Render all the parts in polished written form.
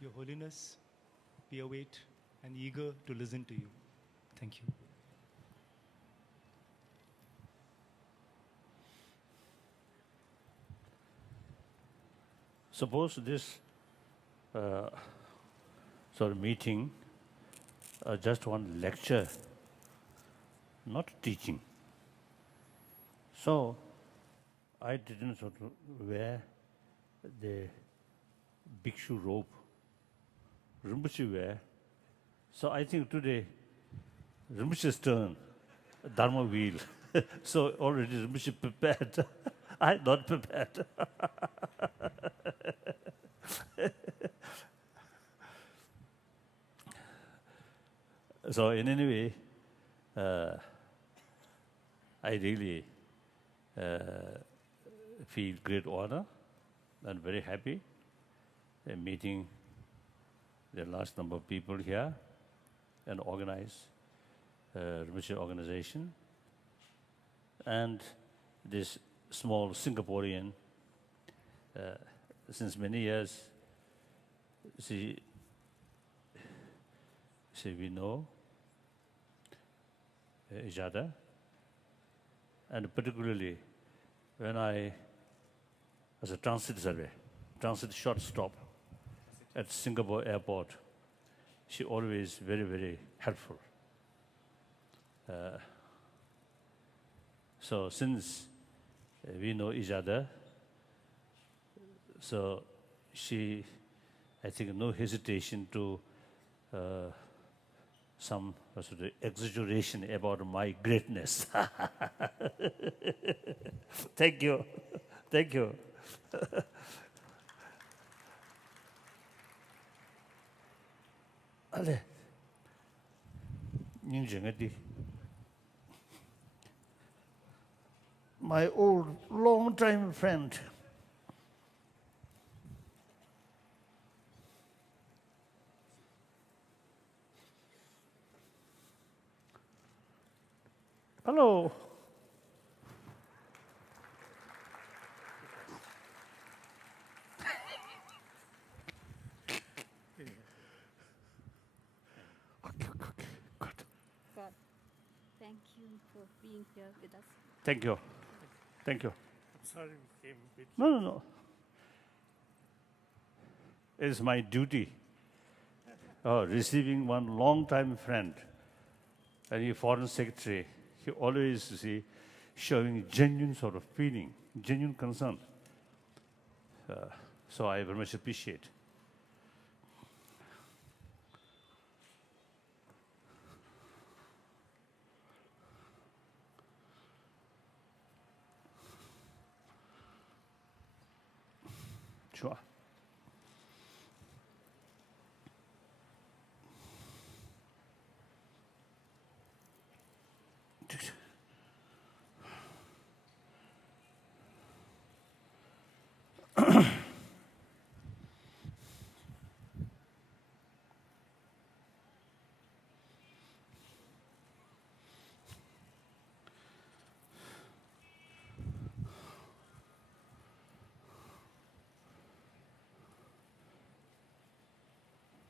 Your Holiness, we await and eager to listen to you. Thank you. Suppose this sort of meeting, just one lecture, not teaching. So I didn't sort of wear the bhikshu robe. Rinpoche wear. So I think today Rinpoche's turn, Dharma wheel. So already Rinpoche prepared. I'm not prepared. So in any way, I really feel great honor and very happy meeting the large number of people here and organize Rinpoche organization. And this small Singaporean, since many years, we know each other. And particularly when I, as a transit short stop at Singapore airport, she always very, very helpful. So since we know each other, so she, I think, no hesitation to some sort of exaggeration about my greatness. Thank you. Thank you. Ale, my old long-time friend, hello. God, thank you for being here with us. Thank you. Thank you. I'm sorry we came a bit. No. It is my duty. Receiving one long-time friend, and a foreign secretary, he always showing genuine sort of feeling, genuine concern. So I very much appreciate. Sure.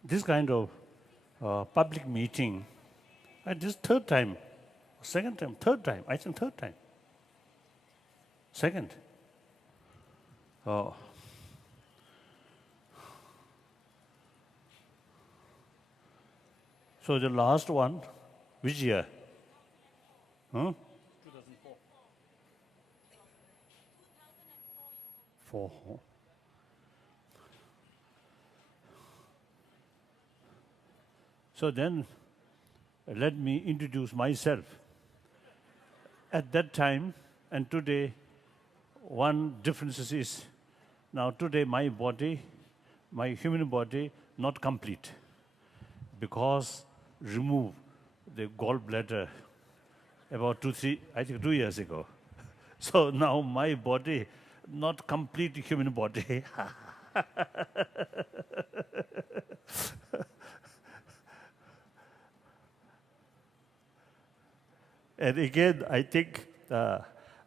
This kind of public meeting, and this third time, second time, third time, I think third time. Second. Oh. So the last one, which year? Huh? 2004. 4. So then, let me introduce myself. At that time and today, one difference is, now today my body, my human body, not complete, because remove the gallbladder about 2 years ago. So now my body, not complete human body. And again, I think I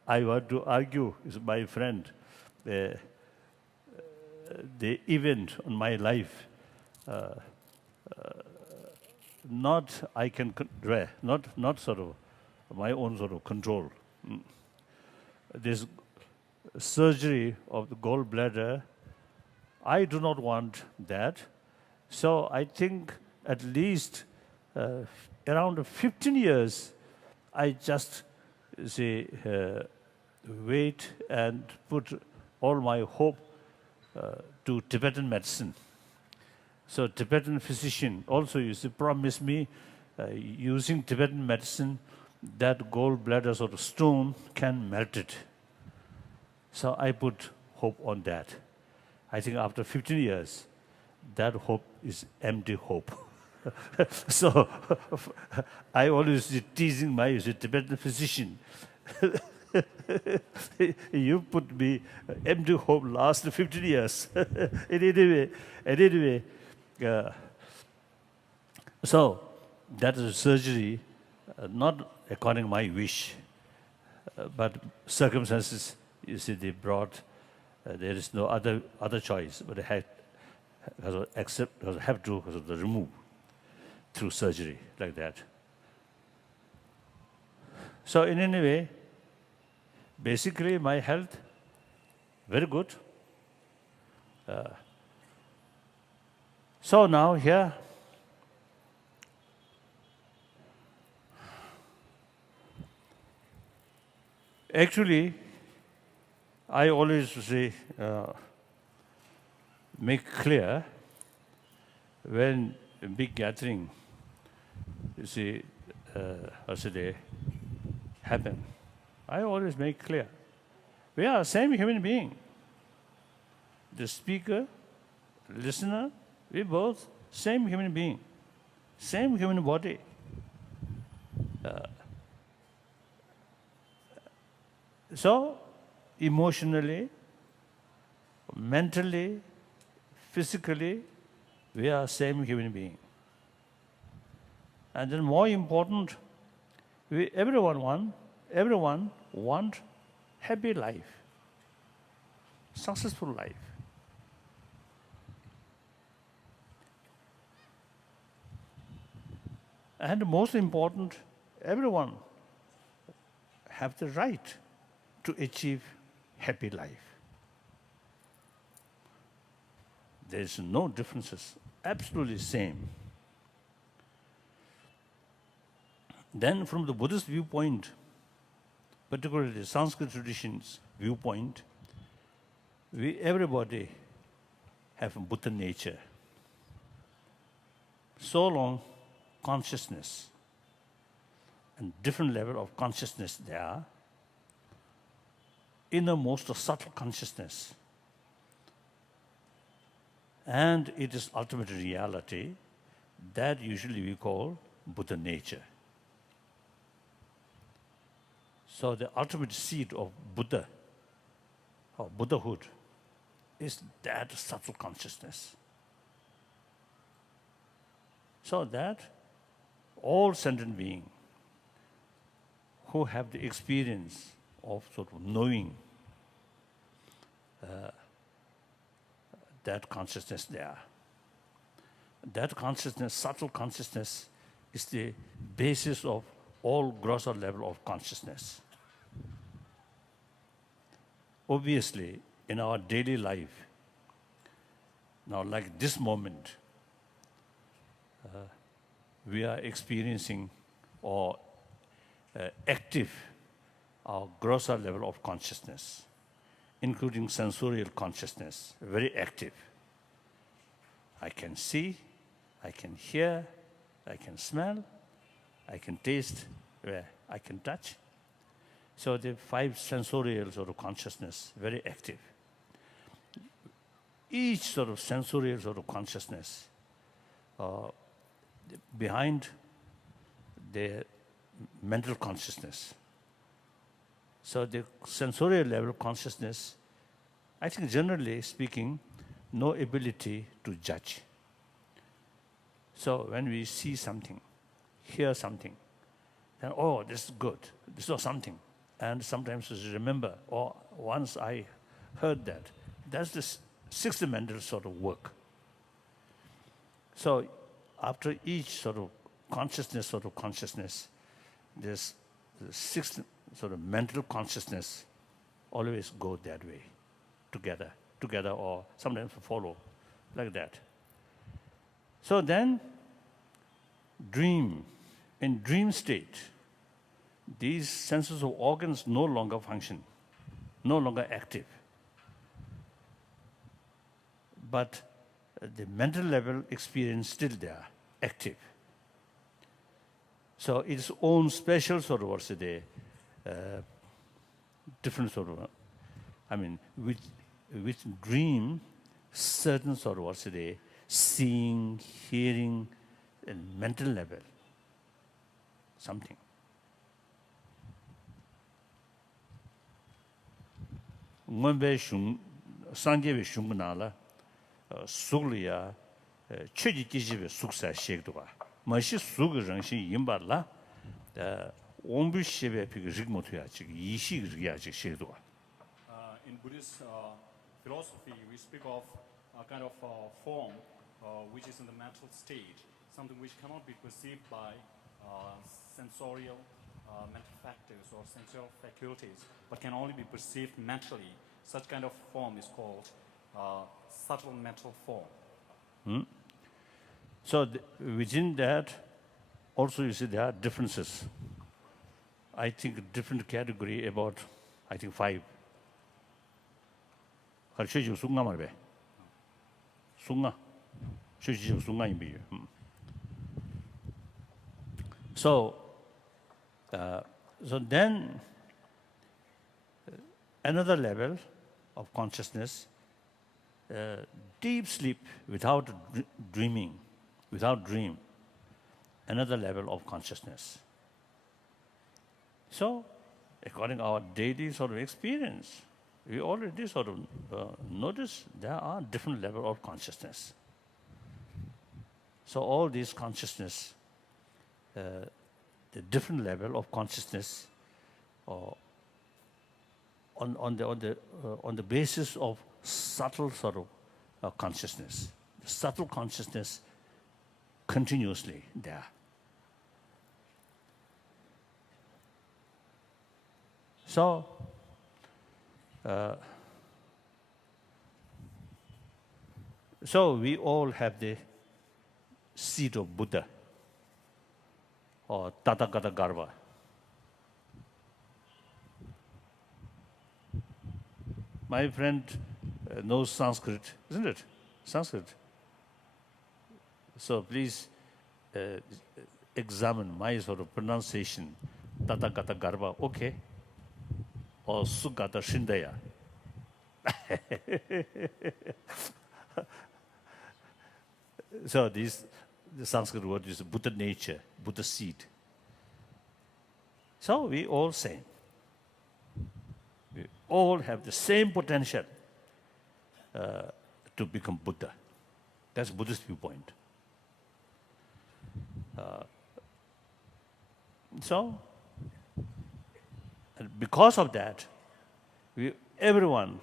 want to argue with my friend, the event on my life not I can not sort of my own sort of control. This surgery of the gallbladder, I do not want that. So I think at least around 15 years, I just say wait and put all my hope to Tibetan medicine. So Tibetan physician also used to promise me using Tibetan medicine that gallbladder sort of stone can melt it. So I put hope on that. I think after 15 years, that hope is empty hope. So I always teasing my Tibetan physician. You put me empty hope last 15 years. anyway, so that is surgery, not according to my wish, but circumstances, you see, they brought, there is no other choice, but I have to remove through surgery like that. So in any way, basically my health, very good. So now here, actually, I always say, make clear when a big gathering, you see, happen. I always make clear, we are the same human being. The speaker, listener, we both same human being, same human body. So, emotionally, mentally, physically, we are same human being. And then more important, everyone want happy life, successful life. And most important, everyone have the right to achieve happy life. There is no differences, absolutely same. Then from the Buddhist viewpoint, particularly the Sanskrit tradition's viewpoint, everybody have Buddha nature. So long consciousness and different level of consciousness there are, innermost subtle consciousness. And it is ultimate reality that usually we call Buddha nature. So the ultimate seed of Buddha, or Buddhahood, is that subtle consciousness. So that all sentient beings who have the experience of sort of knowing that consciousness there. That consciousness, subtle consciousness, is the basis of all grosser level of consciousness. Obviously, in our daily life, now like this moment, we are experiencing or active our grosser level of consciousness, including sensorial consciousness, very active. I can see, I can hear, I can smell, I can taste, I can touch. So the 5 sensorial sort of consciousness, very active. Each sort of sensorial sort of consciousness, behind the mental consciousness. So the sensorial level of consciousness, I think generally speaking, no ability to judge. So when we see something, hear something, then, oh, this is good, this is something. And sometimes we remember, oh, once I heard that. That's the 6th mental sort of work. So after each sort of consciousness, there's the sixth sort of mental consciousness always go that way, together, or sometimes follow, like that. So then, in dream state, these senses of organs no longer function, no longer active. But the mental level experience still there, active. So its own special sort of what's the different sort of, with dream, certain sort of what's the seeing, hearing, and mental level, something. Ngombe shung, sangyewe shung nala, sugliya, cheji kijiwe suksa shekduwa. Mashi sug rangshin yimba la, ombu shebe pig rigmotuya chik, yishi rigya chik shekduwa. In Buddhist philosophy, we speak of a kind of form which is in the mental state, something which cannot be perceived by sensorial mental factors or sensual faculties, but can only be perceived mentally. Such kind of form is called subtle mental form. So within that, also you see there are differences. I think different category about, 5. Sunga marbe. Sunga. Sunga imbi. So then another level of consciousness, deep sleep without dreaming, without dream, another level of consciousness. So, according to our daily sort of experience, we already sort of notice there are different levels of consciousness. So all these consciousness, the different level of consciousness, on the basis of subtle sort of consciousness, subtle consciousness continuously there. So we all have the seat of Buddha or Tathagata Garva. My friend knows Sanskrit, isn't it? Sanskrit. So please examine my sort of pronunciation, Tathagata Garva, okay? Or Sugata Shindaya. So the Sanskrit word is Buddha nature, Buddha seed. So we all same. We all have the same potential to become Buddha. That's Buddhist viewpoint. So, and because of that, everyone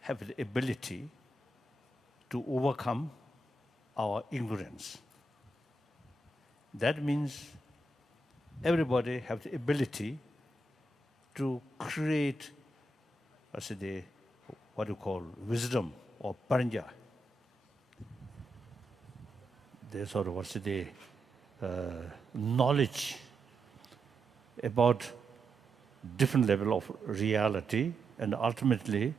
have the ability to overcome our ignorance. That means everybody have the ability to create, what you call wisdom or paranja. The sort of knowledge about different level of reality and ultimately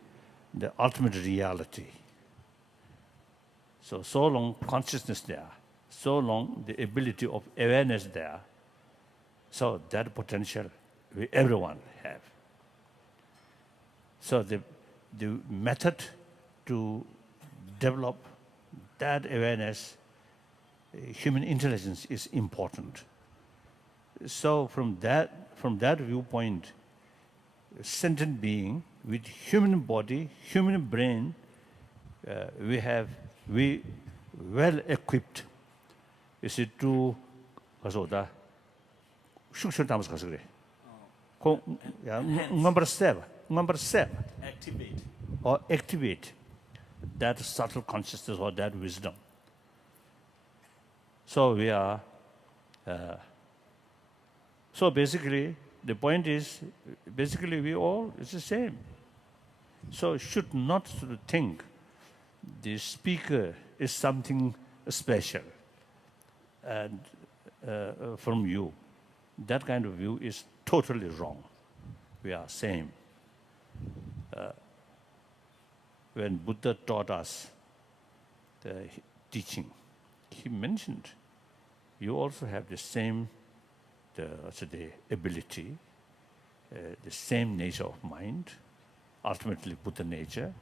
the ultimate reality. So long consciousness there, so long the ability of awareness there, so that potential everyone have. So the method to develop that awareness, human intelligence is important. So from that viewpoint, sentient being with human body, human brain, we well equipped. Is it to number seven. Activate that subtle consciousness or that wisdom. So we are, so basically, the point is, basically we all, it's the same. So should not sort of think the speaker is something special and from you. That kind of view is totally wrong. We are same. When Buddha taught us the teaching, he mentioned you also have the same the ability, the same nature of mind, ultimately Buddha nature.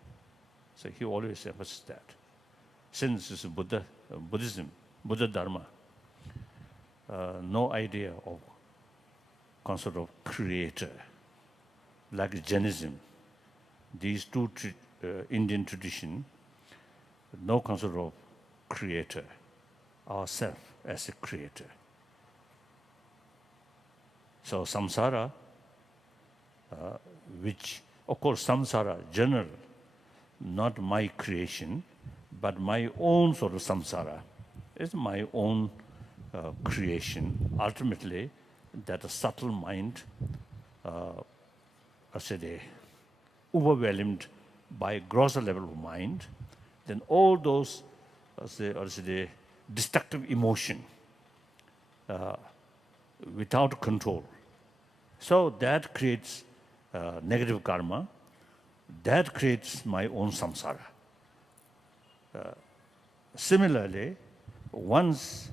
So he always emphasized that. Since it's Buddhism, Buddha Dharma, no idea of concept of creator, like Jainism. These two Indian tradition, no concept of creator, ourself as a creator. So samsara, which, of course, samsara, general, not my creation, but my own sort of samsara, is my own creation. Ultimately, that a subtle mind, overwhelmed by grosser level of mind, then all those destructive emotion without control. So that creates negative karma. That creates my own samsara. Similarly, once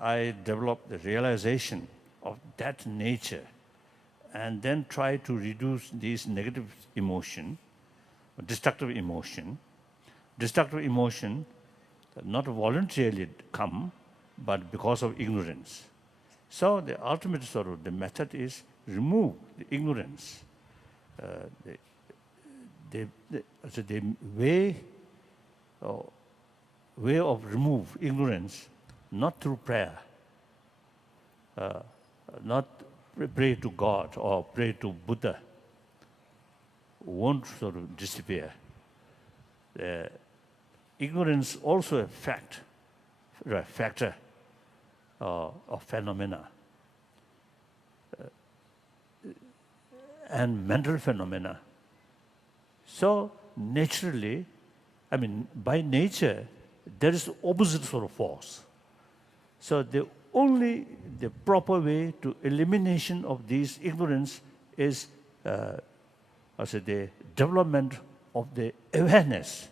I develop the realization of that nature and then try to reduce these negative emotion, destructive emotion not voluntarily come, but because of ignorance. So the ultimate sort of the method is remove the ignorance. The way of remove ignorance, not through prayer, not pray to God or pray to Buddha, won't sort of disappear. Ignorance also a factor of phenomena and mental phenomena. So naturally, by nature, there is opposite sort of force. So the proper way to elimination of these ignorance is the development of the awareness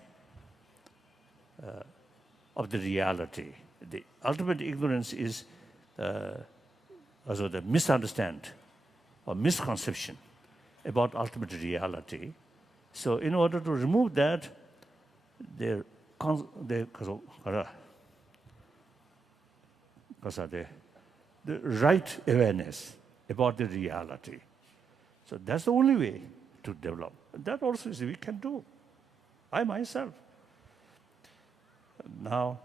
of the reality. The ultimate ignorance is also the misunderstand or misconception about ultimate reality. So in order to remove that, the right awareness about the reality. So that's the only way to develop. That also is we can do. I myself, now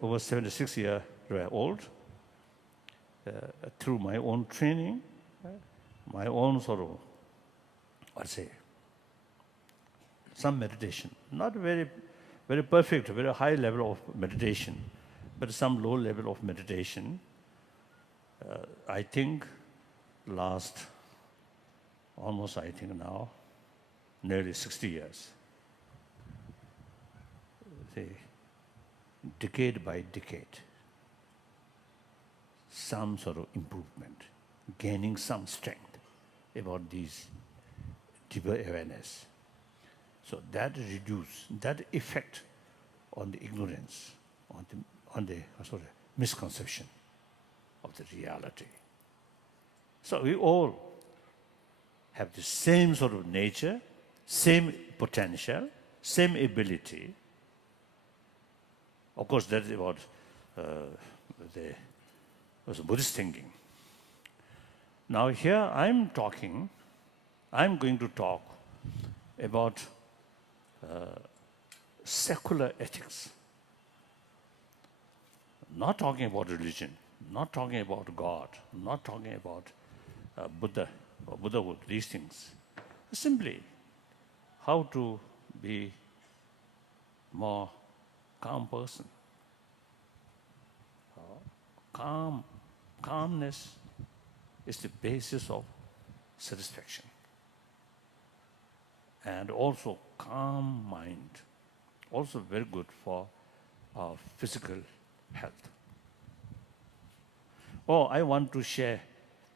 over 76 years old, through my own training, my own sort of, some meditation, not very, very perfect, very high level of meditation, but some low level of meditation. I think last almost, now, nearly 60 years. Decade by decade, some sort of improvement, gaining some strength about these deeper awareness. So that reduce that effect on the ignorance, on the misconception of the reality. So we all have the same sort of nature, same potential, same ability. Of course, that is about the Buddhist thinking. Now here I'm going to talk about secular ethics. Not talking about religion, not talking about God, not talking about Buddha or Buddhahood, these things. Simply how to be more calm person, calmness is the basis of satisfaction. And also calm mind, also very good for our physical health. Oh, I want to share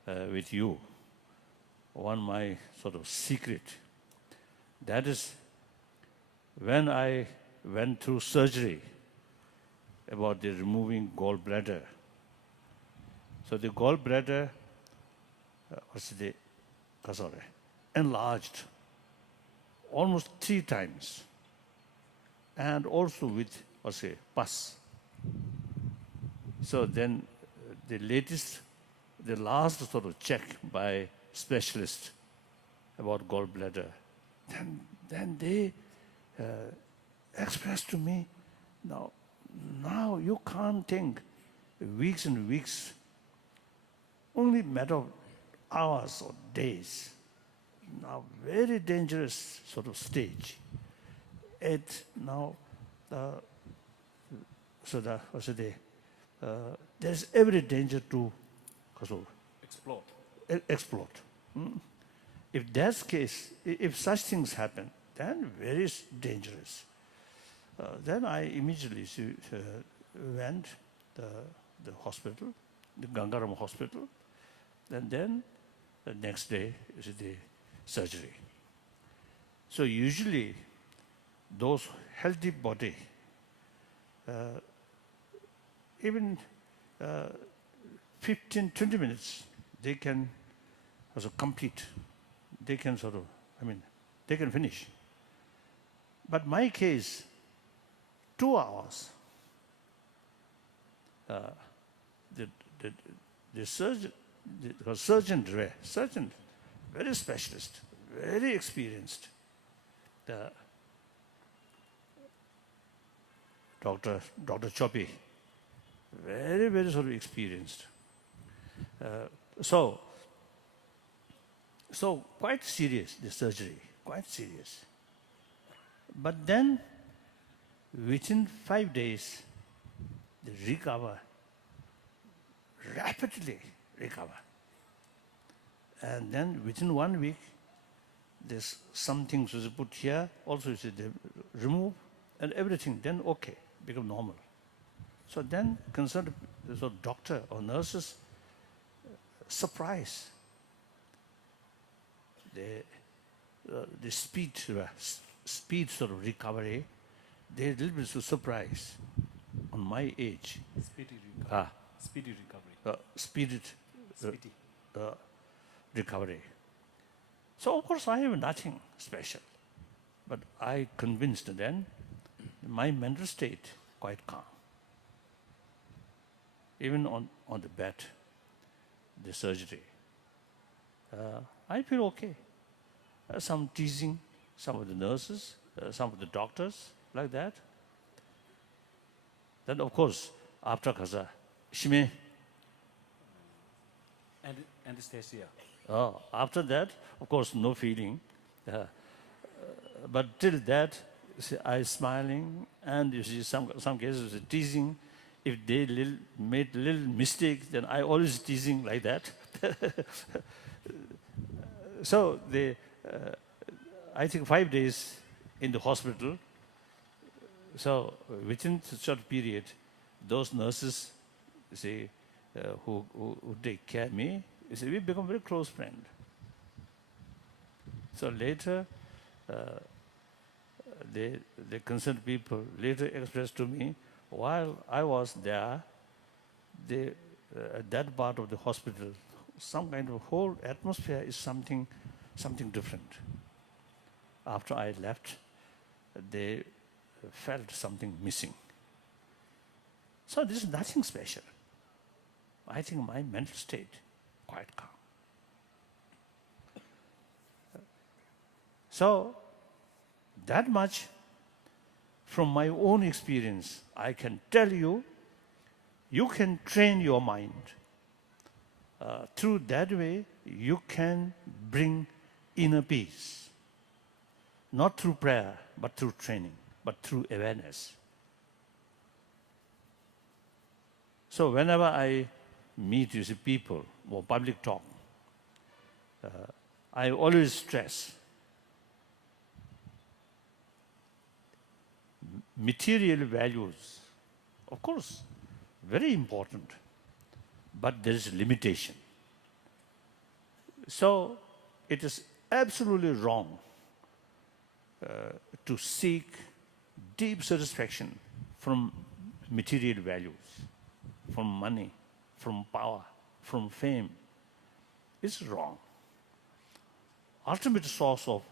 with you one my sort of secret. That is, when I went through surgery about the removing gallbladder. So the gallbladder enlarged almost 3 times, and also with pus. So then the last sort of check by specialist about gallbladder, then they expressed to me, now you can't think weeks and weeks, only matter of hours or days. Now, very dangerous sort of stage. There's every danger to explode. If that's case, if such things happen, then very dangerous. Then I immediately went to the hospital, the Gangaram hospital, and then the next day is the surgery. So usually those healthy body, even 15, 20 minutes, they can also complete. They can they can finish. But my case, 2 hours. The surgeon, very specialist, very experienced. The Dr. Chopi, very, very sort of experienced. So quite serious, the surgery, quite serious. But then, within 5 days, they recover, rapidly recover. And then within 1 week, there's some things was put here, also they remove, and everything, then okay, become normal. So then concerned doctor or nurses, surprise. The speed sort of recovery, they're a little bit surprised on my age. Speedy recovery. Speedy recovery. Speedy recovery. So of course I have nothing special, but I convinced then my mental state quite calm. Even on the bed, the surgery, I feel okay. Some teasing, some of the nurses, some of the doctors, like that. Then of course, after Kaza, Shime. Anesthesia. After that, of course, no feeling. But till that, I smiling, and you see some cases teasing. If they made little mistake, then I always teasing like that. So I think 5 days in the hospital. So within a short period, those nurses, who take care of me, we become very close friend. So later, the concerned people later expressed to me, while I was there, that part of the hospital, some kind of whole atmosphere is something different. After I left, they felt something missing. So this is nothing special. I think my mental state quite calm. So that much from my own experience, I can tell you, you can train your mind. Through that way, you can bring inner peace. Not through prayer, but through training, but through awareness. So whenever I meet with people or public talk, I always stress material values, of course, very important, but there is limitation. So it is absolutely wrong to seek deep satisfaction from material values, from money, from power, from fame. It's wrong. Ultimate source of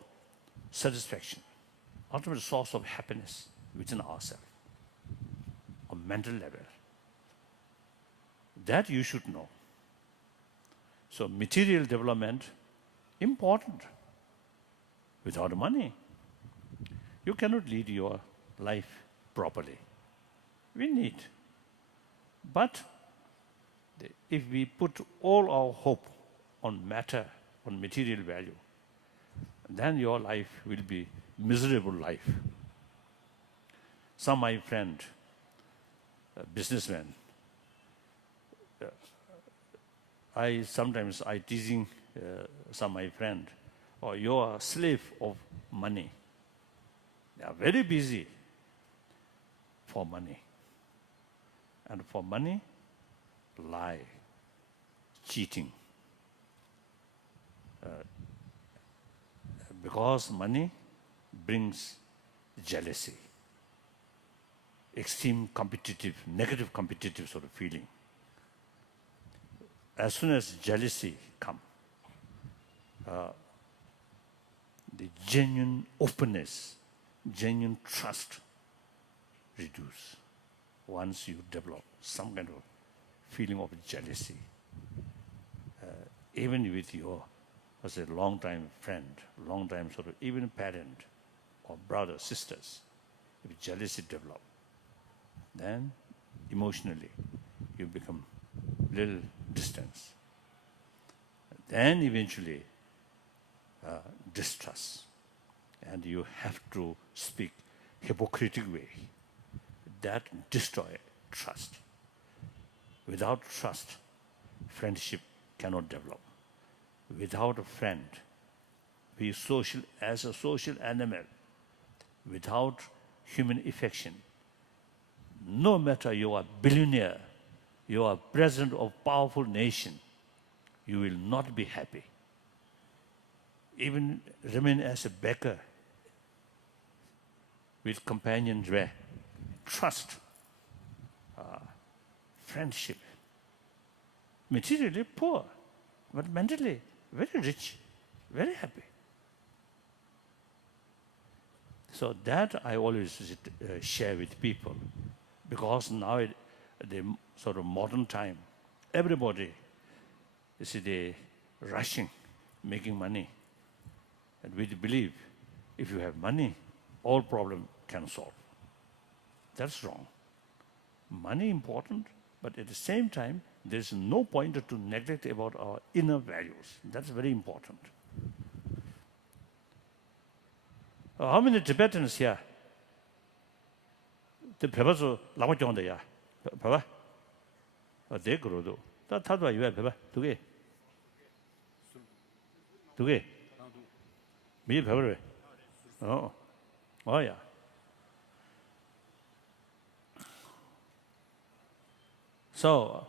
satisfaction, ultimate source of happiness within ourselves, on mental level. That you should know. So material development, important. Without money, you cannot lead your life properly. We need. But if we put all our hope on matter, on material value, then your life will be miserable life. Some my friend, businessman, sometimes I teasing some my friend, oh, you are a slave of money. They are very busy for money. And for money, lie, cheating. Because money brings jealousy, extreme competitive, negative competitive sort of feeling. As soon as jealousy comes, the genuine openness, genuine trust reduce once you develop some kind of feeling of jealousy. Even with your, as a long-time friend, long-time sort of even parent or brother, sisters, if jealousy develop, then emotionally you become little distance. Then eventually distrust, and you have to speak hypocritical way. That destroy trust. Without trust, friendship cannot develop. Without a friend, we social as a social animal, without human affection, no matter you are billionaire, you are president of powerful nation, you will not be happy. Even remain as a beggar with companions where trust, friendship, materially poor, but mentally very rich, very happy. So that I always share with people, because now the sort of modern time, everybody, you see, they rushing, making money. And we believe if you have money, all problem can solve. That's wrong. Money important, but at the same time, there's no point to neglect about our inner values. That's very important. How many Tibetans here? The Pepazo Lama Jonda ya. Papa? They grow though. That Tadwa you have Papa. Tuge. Tuge. Me Papa. Oh. Oh yeah. So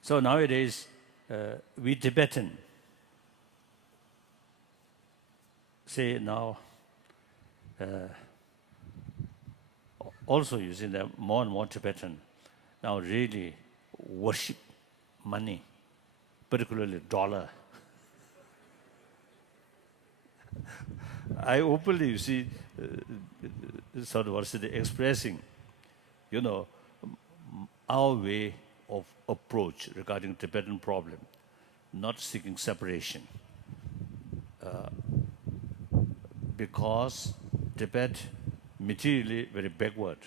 so nowadays, we Tibetan say now, also you see that more and more Tibetan now really worship money, particularly dollar. I openly, you see, sort of what's it, expressing, you know, our way of approach regarding Tibetan problem, not seeking separation. Because Tibet materially very backward.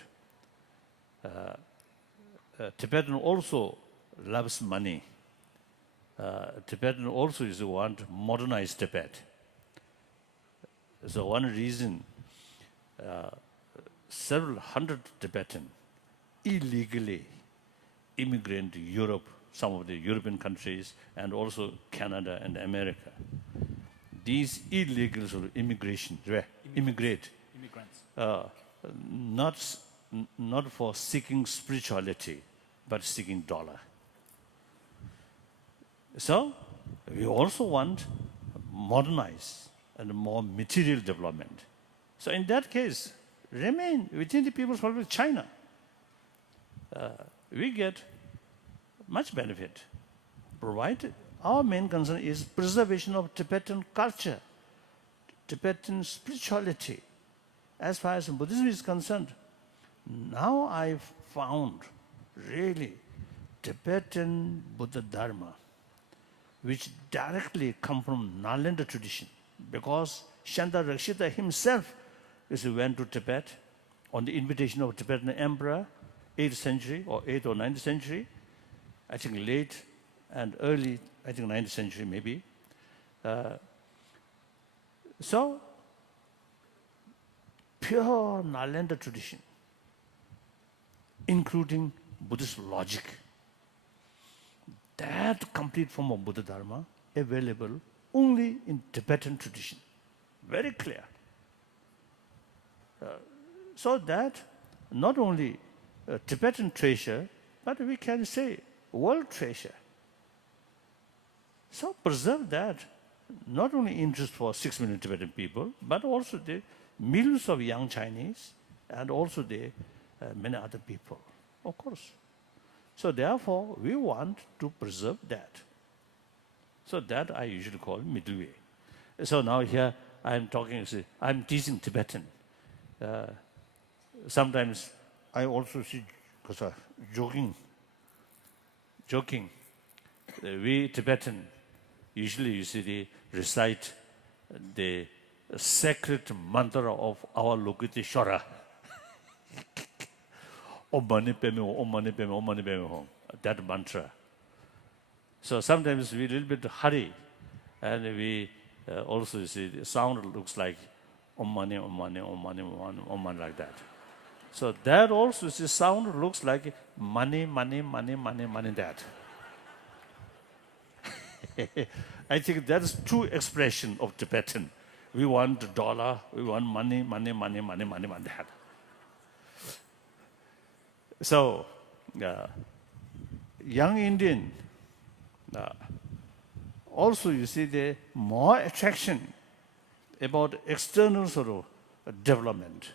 Tibetan also loves money. Tibetan also is want modernized Tibet. So one reason, several hundred Tibetan illegally immigrant to Europe, some of the European countries, and also Canada and America. These illegals or immigrants, not for seeking spirituality, but seeking dollar. So we also want modernize and more material development. So in that case, remain within the People's Republic of China. We get much benefit, provided our main concern is preservation of Tibetan culture, Tibetan spirituality. As far as Buddhism is concerned, now I've found really Tibetan Buddha Dharma, which directly come from Nalanda tradition, because Shanta Rakshita himself went to Tibet on the invitation of Tibetan emperor, 8th century or 8th or 9th century, I think late and early, I think 9th century maybe. So, pure Nalanda tradition, including Buddhist logic. That complete form of Buddha Dharma available only in Tibetan tradition. Very clear. So that not only Tibetan treasure, but we can say world treasure. So preserve that, not only interest for 6 million Tibetan people, but also the millions of young Chinese and also the many other people, of course. So therefore, we want to preserve that. So that I usually call middle way. So now here I'm talking, I'm teaching Tibetan. Sometimes I also see, because joking. We Tibetan, usually you see they recite the sacred mantra of our Lokiti Shora. Om Mani Padme Hum, Om Mani Padme Hum, Om Mani Padme Hum. That mantra. So sometimes we a little bit hurry, and we also see the sound looks like Om Mani, Om Mani, Om Mani, Om Mani, like that. So that also the sound looks like money, money, money, money, money, that. I think that's true expression of Tibetan. We want dollar, we want money, money, money, money, money, money, that. So, young Indian, also you see the more attraction about external sort of development.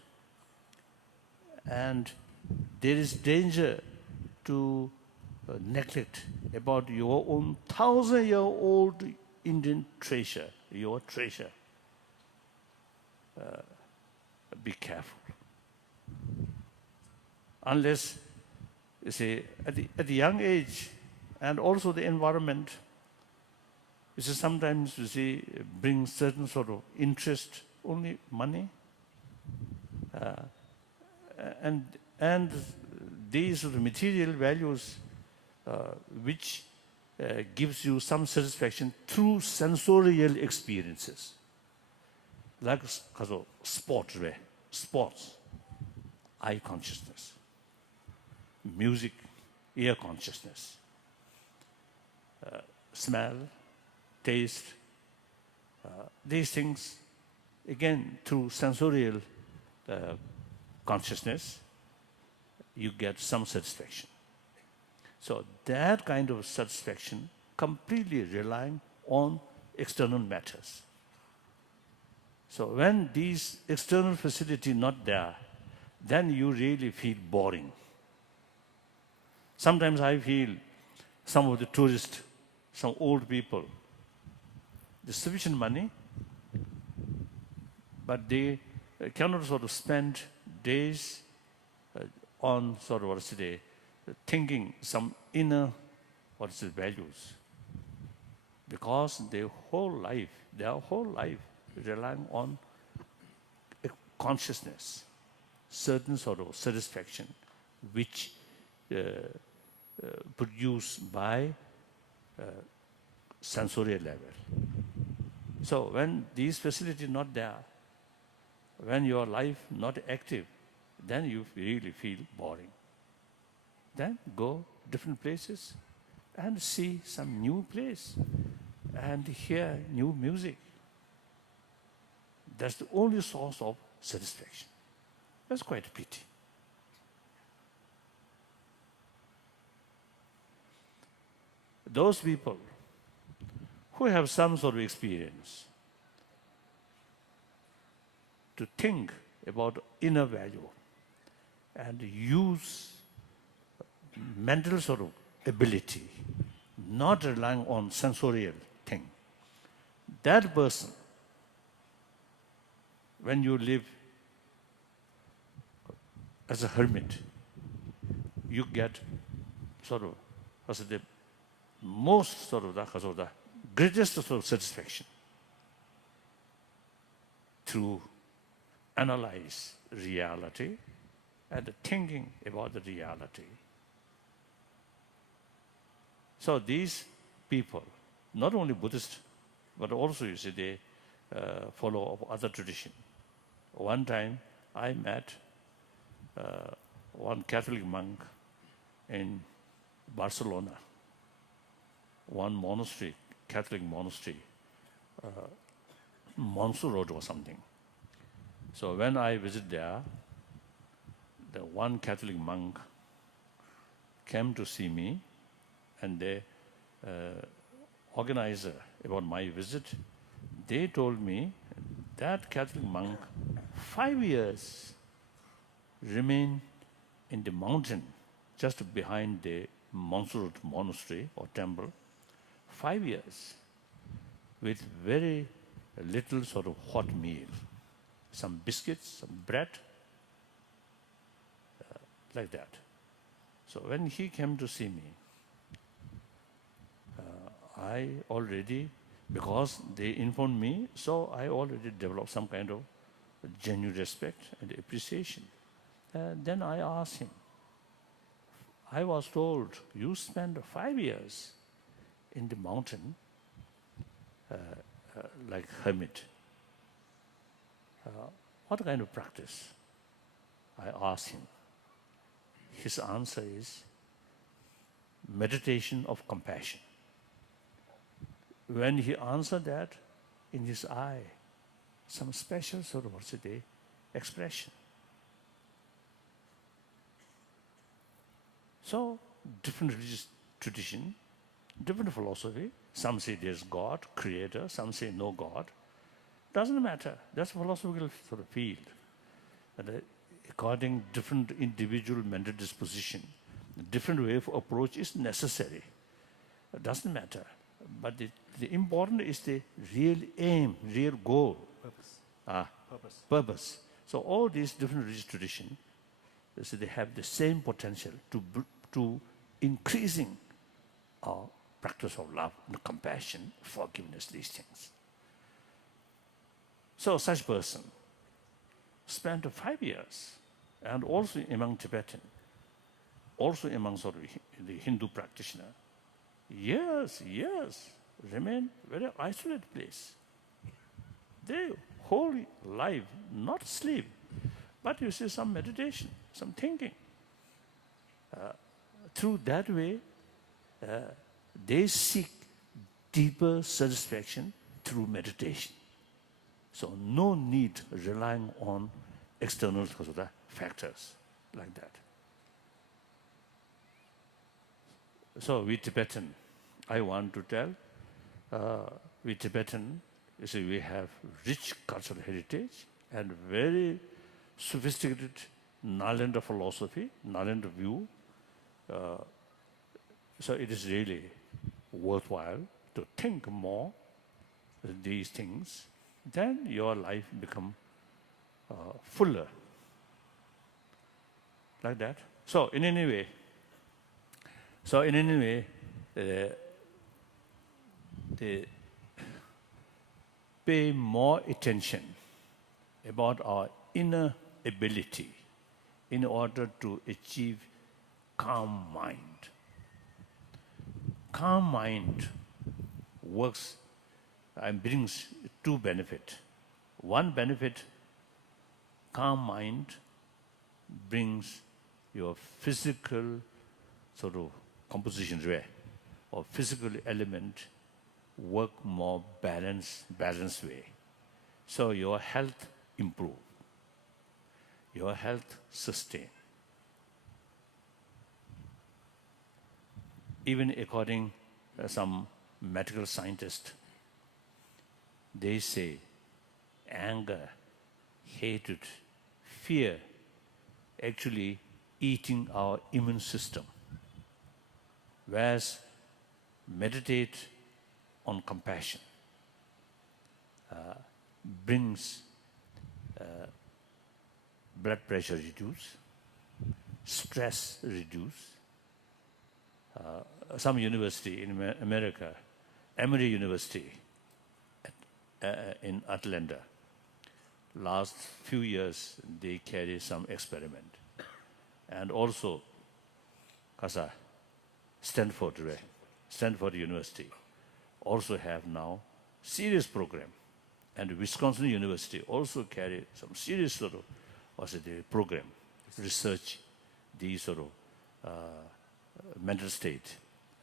And there is danger to neglect about your own 1,000-year-old Indian treasure, your treasure. Be careful. Unless, you see, at the young age, and also the environment, you see, sometimes, you see, brings certain sort of interest, only money. And these sort of material values, which gives you some satisfaction through sensorial experiences, like sports, eye consciousness, music, ear consciousness, smell, taste, these things, again, through sensorial consciousness, you get some satisfaction. So that kind of satisfaction completely relying on external matters. So when these external facility not there, then you really feel boring. Sometimes I feel some of the tourists, some old people, there's sufficient money, but they cannot sort of spend days on sort of, thinking some inner, values. Because their whole life relying on a consciousness, certain sort of satisfaction, which produced by sensorial level. So when these facilities not there, when your life not active, then you really feel boring. Then go different places and see some new place and hear new music. That's the only source of satisfaction. That's quite a pity. Those people who have some sort of experience to think about inner value and use mental sort of ability, not relying on sensorial thing. That person, when you live as a hermit, you get sort of, the most sort of the greatest sort of satisfaction to analyze reality and thinking about the reality. So these people, not only Buddhist, but also you see they follow of other tradition. One time I met one Catholic monk in Barcelona, one monastery, Catholic monastery, Montserrat or something. So when I visit there, the one Catholic monk came to see me, and the organizer about my visit, they told me that Catholic monk 5 years remained in the mountain just behind the Montserrat monastery or temple, 5 years with very little sort of hot meal, some biscuits, some bread, like that. So when he came to see me, I already, because they informed me, so I already developed some kind of genuine respect and appreciation. Then I asked him, I was told you spent 5 years in the mountain like hermit. What kind of practice? I asked him. His answer is meditation of compassion. When he answered that, in his eye, some special sort of expression. So, different religious tradition, different philosophy. Some say there's God, creator. Some say no God. Doesn't matter. That's a philosophical sort of field. And according different individual mental disposition, different way of approach is necessary. It doesn't matter. But the important is the real aim, real goal. Purpose. So all these different religious traditions, so they have the same potential to increasing our practice of love, and compassion, forgiveness, these things. So such person spent 5 years, and also among Tibetan, also among sort of the Hindu practitioner, years, remain very isolated place. They whole life, not sleep, but you see some meditation, some thinking. Through that way, they seek deeper satisfaction through meditation. So no need relying on external factors like that. So we Tibetan, I want to tell, we Tibetan, you see, we have rich cultural heritage and very sophisticated Nalanda philosophy, Nalanda view. So it is really worthwhile to think more these things. Then your life become fuller. Like that. So in any way, they pay more attention about our inner ability in order to achieve calm mind. Calm mind works and brings two benefits. One benefit calm mind brings your physical sort of composition or physical element work more balanced way. So your health improve, your health sustain. Even according some medical scientists, they say anger, hatred, fear actually eating our immune system. Whereas meditate on compassion brings blood pressure reduce, stress reduce. Some university in America, Emory University in Atlanta, last few years they carry some experiment. And also, Stanford University also have now serious program. And Wisconsin University also carry some serious sort of program, research these sort of mental state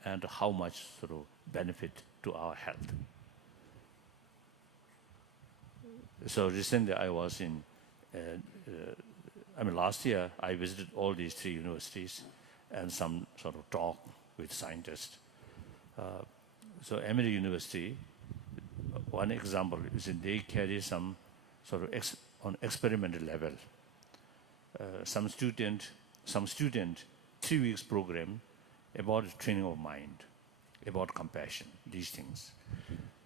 and how much sort of benefit to our health. So recently I was in, last year I visited all these 3 universities and some sort of talk with scientists. So Emory University, one example is that they carry some sort of on experimental level. Some student 3 weeks program about training of mind, about compassion, these things.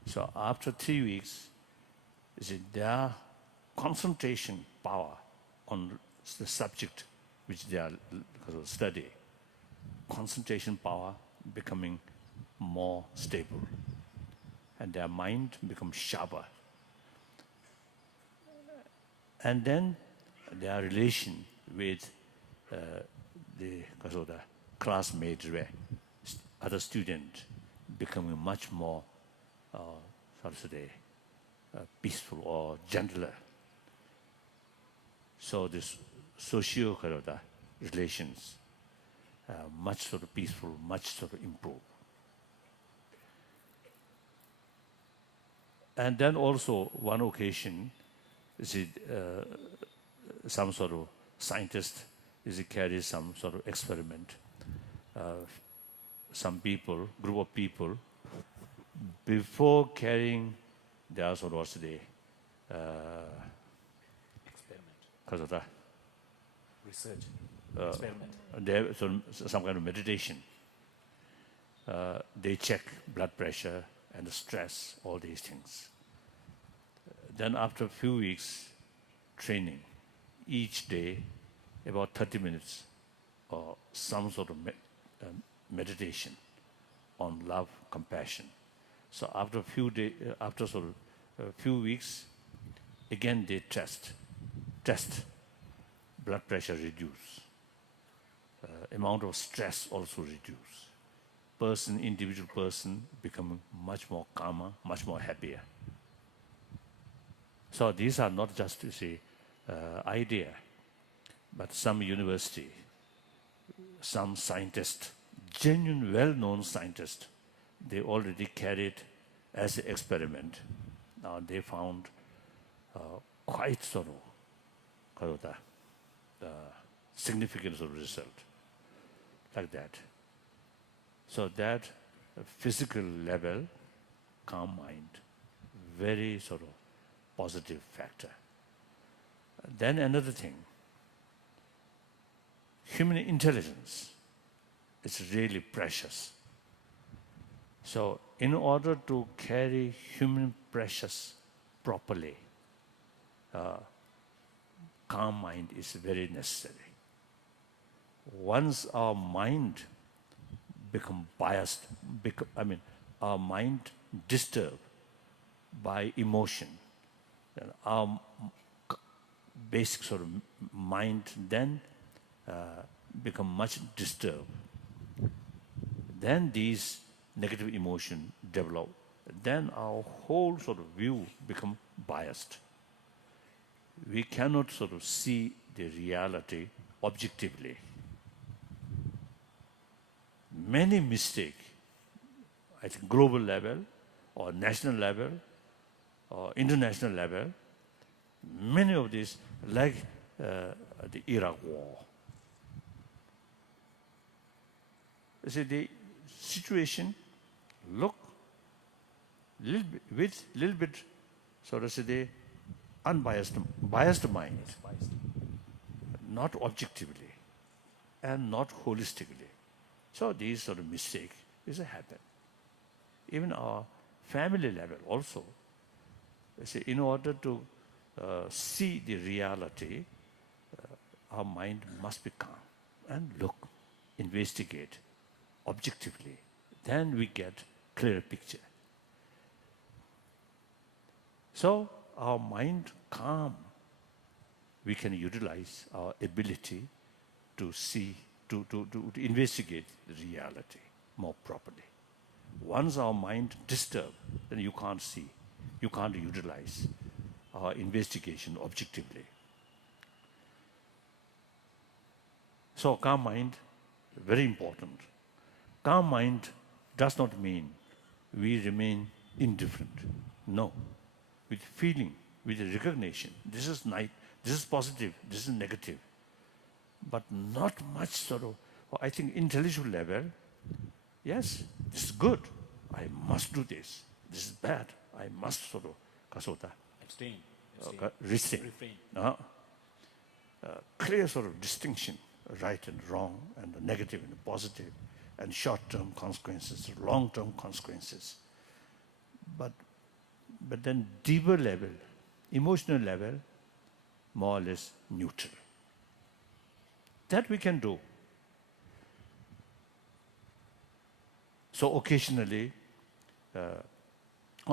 So after 3 weeks, their concentration power on the subject which they are studying, concentration power becoming more stable, and their mind becomes sharper. And then their relation with the classmates, other students, becoming much more, peaceful or gentler. So this socio relations much sort of peaceful, much sort of improved. And then also one occasion, some sort of scientist carries some sort of experiment. Some people, group of people, before carrying their sort of experiment, research, experiment. They have some kind of meditation. They check blood pressure and the stress, all these things. Then after a few weeks training, each day about 30 minutes or some sort of meditation on love, compassion. So after a few weeks, again they test, blood pressure reduce, amount of stress also reduce. Individual person becoming much more calmer, much more happier. So these are not just to say idea, but some university, some scientist, genuine well-known scientist, they already carried as an experiment. Now they found quite sort of the significance of result, like that. So that physical level, calm mind, very sort of positive factor. Then another thing, human intelligence is really precious. So in order to carry human precious properly, calm mind is very necessary. Once our mind become biased, our mind disturbed by emotion, then our basic sort of mind then become much disturbed. Then these negative emotion develop. Then our whole sort of view become biased. we cannot sort of see the reality objectively. Many mistakes, I think global level or national level or international level, many of these, like the Iraq war. You see, the situation look little bit, so to say, the biased mind, not objectively and not holistically. So these sort of mistakes is happen. Even our family level also. You see, in order to see the reality, our mind must be calm and look, investigate objectively. Then we get clear picture. So our mind calm, we can utilize our ability to see, to investigate the reality more properly. Once our mind disturbed, then you can't see, you can't utilize our investigation objectively. So calm mind, very important. Calm mind does not mean we remain indifferent. No. With feeling, with recognition, this is nice, this is positive, this is negative. But not much sort of, I think intellectual level, yes, this is good, I must do this. This is bad, I must sort of, kasota. Abstain. Refrain. Clear sort of distinction, right and wrong, and the negative and the positive, and short-term consequences, long-term consequences. But then deeper level, emotional level, more or less neutral. That we can do. So occasionally,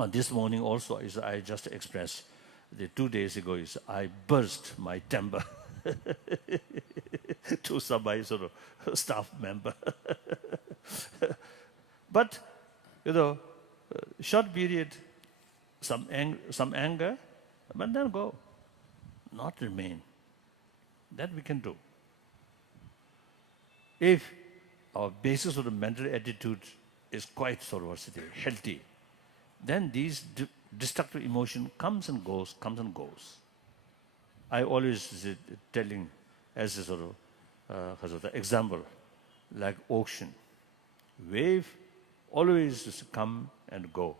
this morning also, is I just expressed, the 2 days ago, is I burst my temper to some my sort of staff member. But, short period, some anger, but then go, not remain. That we can do. If our basis of the mental attitude is quite sort of healthy, then these destructive emotion comes and goes. I always telling as a sort of example, like ocean. Wave always just comes and go.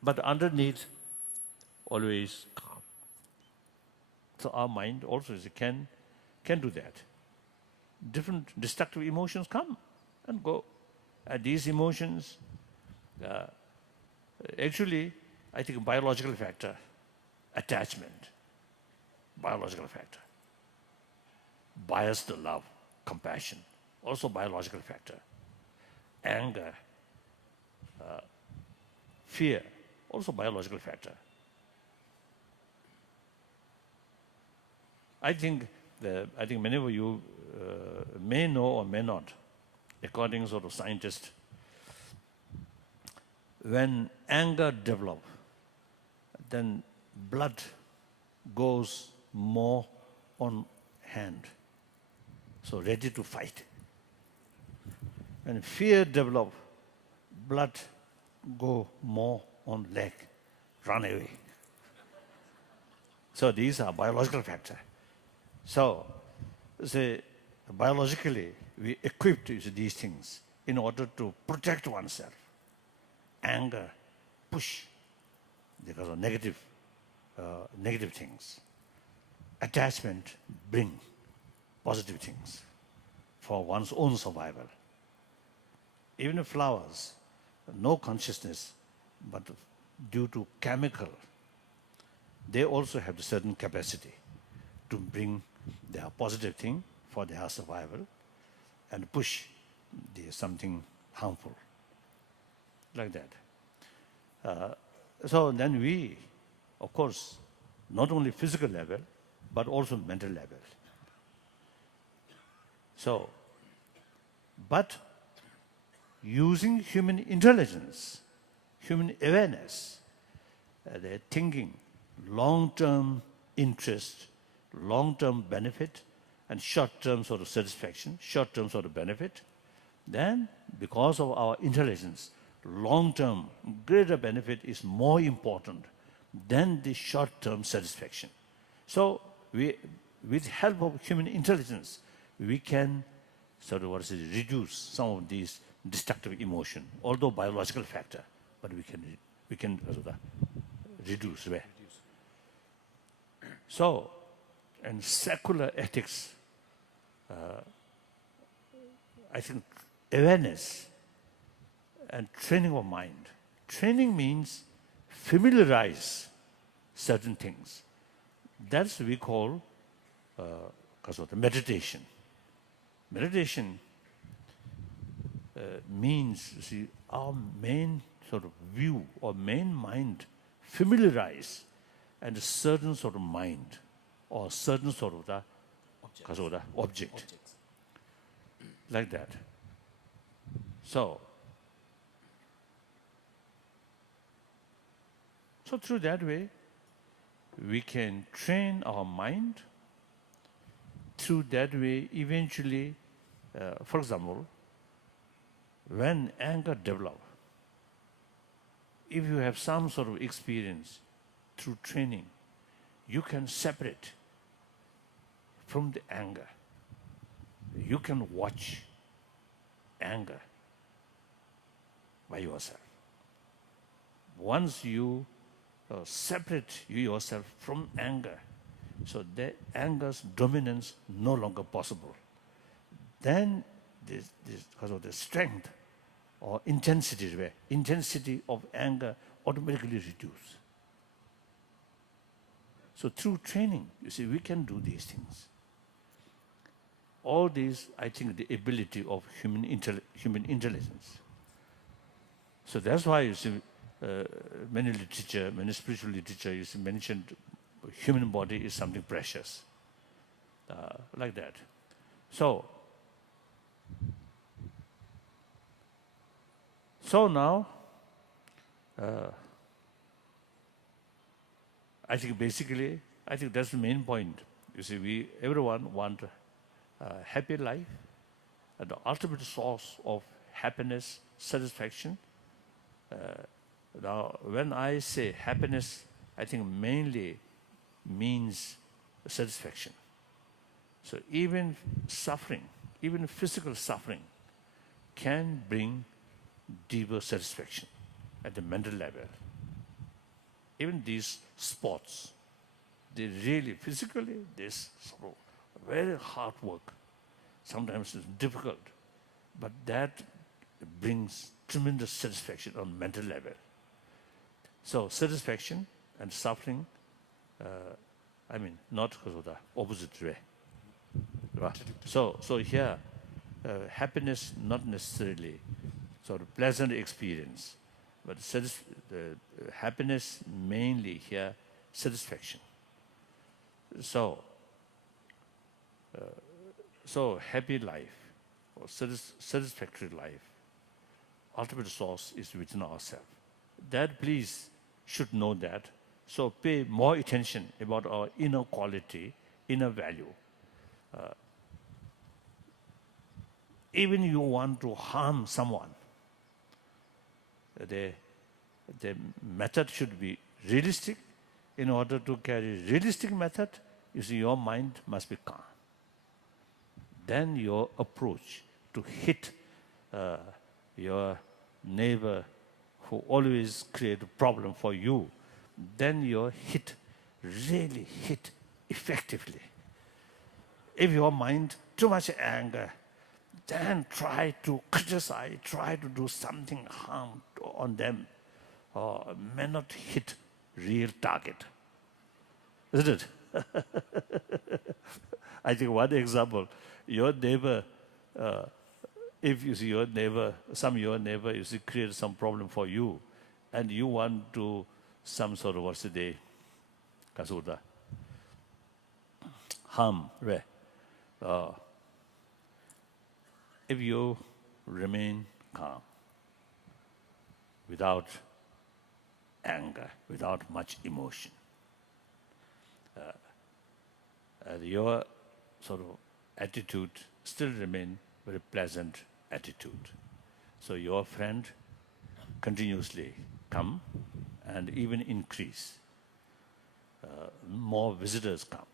But underneath, always calm. So our mind also can do that. Different destructive emotions come and go. And these emotions, actually, I think biological factor, attachment, biological factor. Biased love, compassion, also biological factor. Anger, fear, also biological factor. I think many of you may know or may not, according to sort of scientists, when anger develops, then blood goes more on hand, so ready to fight. When fear develops, blood go more on leg, run away. So these are biological factors. So, biologically, we equipped with these things in order to protect oneself. Anger, push, because of negative things. Attachment, bring positive things for one's own survival. Even flowers, no consciousness, but due to chemical, they also have a certain capacity to bring their positive thing for their survival and push something harmful, like that. So then we, of course, not only physical level, but also mental level. So, but using human intelligence, human awareness, they're thinking long-term interest, long-term benefit, and short-term sort of satisfaction, short-term sort of benefit, then because of our intelligence, long-term greater benefit is more important than the short-term satisfaction. So with help of human intelligence, we can sort of reduce some of these destructive emotion, although biological factor, but we can reduce. Right? So, and secular ethics, I think awareness and training of mind. Training means familiarize certain things. That's what we call meditation. Meditation means, you see, our main sort of view or main mind familiarize and a certain sort of mind or certain sort of the object. Like that. So through that way, we can train our mind. Through that way, eventually, for example, when anger develops, if you have some sort of experience through training, you can separate from the anger. You can watch anger by yourself. Once you separate yourself from anger, so the anger's dominance no longer possible. Then this because of the strength or intensity of anger automatically reduce. So through training, you see, we can do these things. All these, I think, the ability of human intelligence. So that's why you see many literature, many spiritual literature, you see mentioned human body is something precious, like that. So now, I think basically, I think that's the main point. You see, everyone want a happy life, and the ultimate source of happiness, satisfaction. Now, when I say happiness, I think mainly means satisfaction. So even suffering, even physical suffering, can bring deeper satisfaction at the mental level. Even these sports, they really, physically, this sort of very hard work. Sometimes it's difficult, but that brings tremendous satisfaction on mental level. So satisfaction and suffering, not the opposite way. Right? So here, happiness not necessarily sort of pleasant experience, but happiness mainly here, satisfaction. So happy life or satisfactory life, ultimate source is within ourselves. That please should know that. So pay more attention about our inner quality, inner value. Even you want to harm someone, the method should be realistic. In order to carry realistic method, you see, your mind must be calm. Then your approach to hit your neighbor who always create a problem for you, then your really hit effectively. If your mind too much anger, then try to criticize, try to do something harm on them, or may not hit real target. Isn't it? I think one example, your neighbor, if you see your neighbor, you see create some problem for you, and you want to some sort of harm, right? If you remain calm, without anger, without much emotion. Your sort of attitude still remain very pleasant attitude. So your friend continuously come and even increase. More visitors come.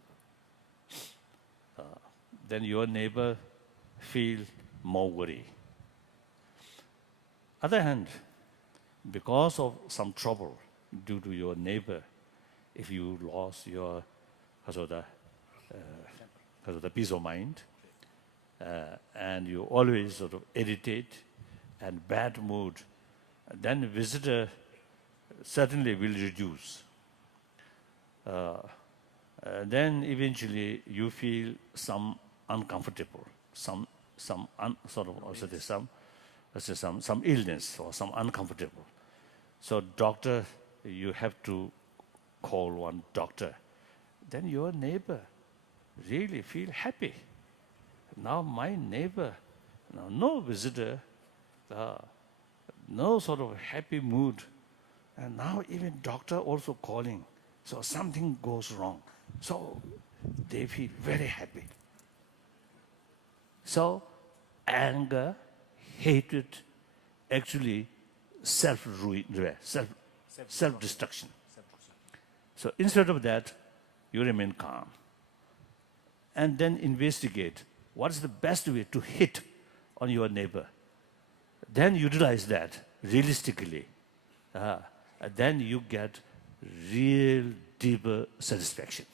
Then your neighbor feel more worry. Other hand, because of some trouble due to your neighbor, if you lost your because of the peace of mind, and you always sort of irritate and bad mood, then visitor certainly will reduce. Then eventually you feel some uncomfortable, some illness or some uncomfortable. So doctor, you have to call one doctor. Then your neighbor really feel happy. Now my neighbor, now no visitor, no sort of happy mood, and now even doctor also calling. So something goes wrong. So they feel very happy. So anger, hatred, actually self-ruin, self-destruction. So instead of that, you remain calm. And then investigate what is the best way to hit on your neighbor. Then utilize that realistically. Then you get real deeper satisfaction.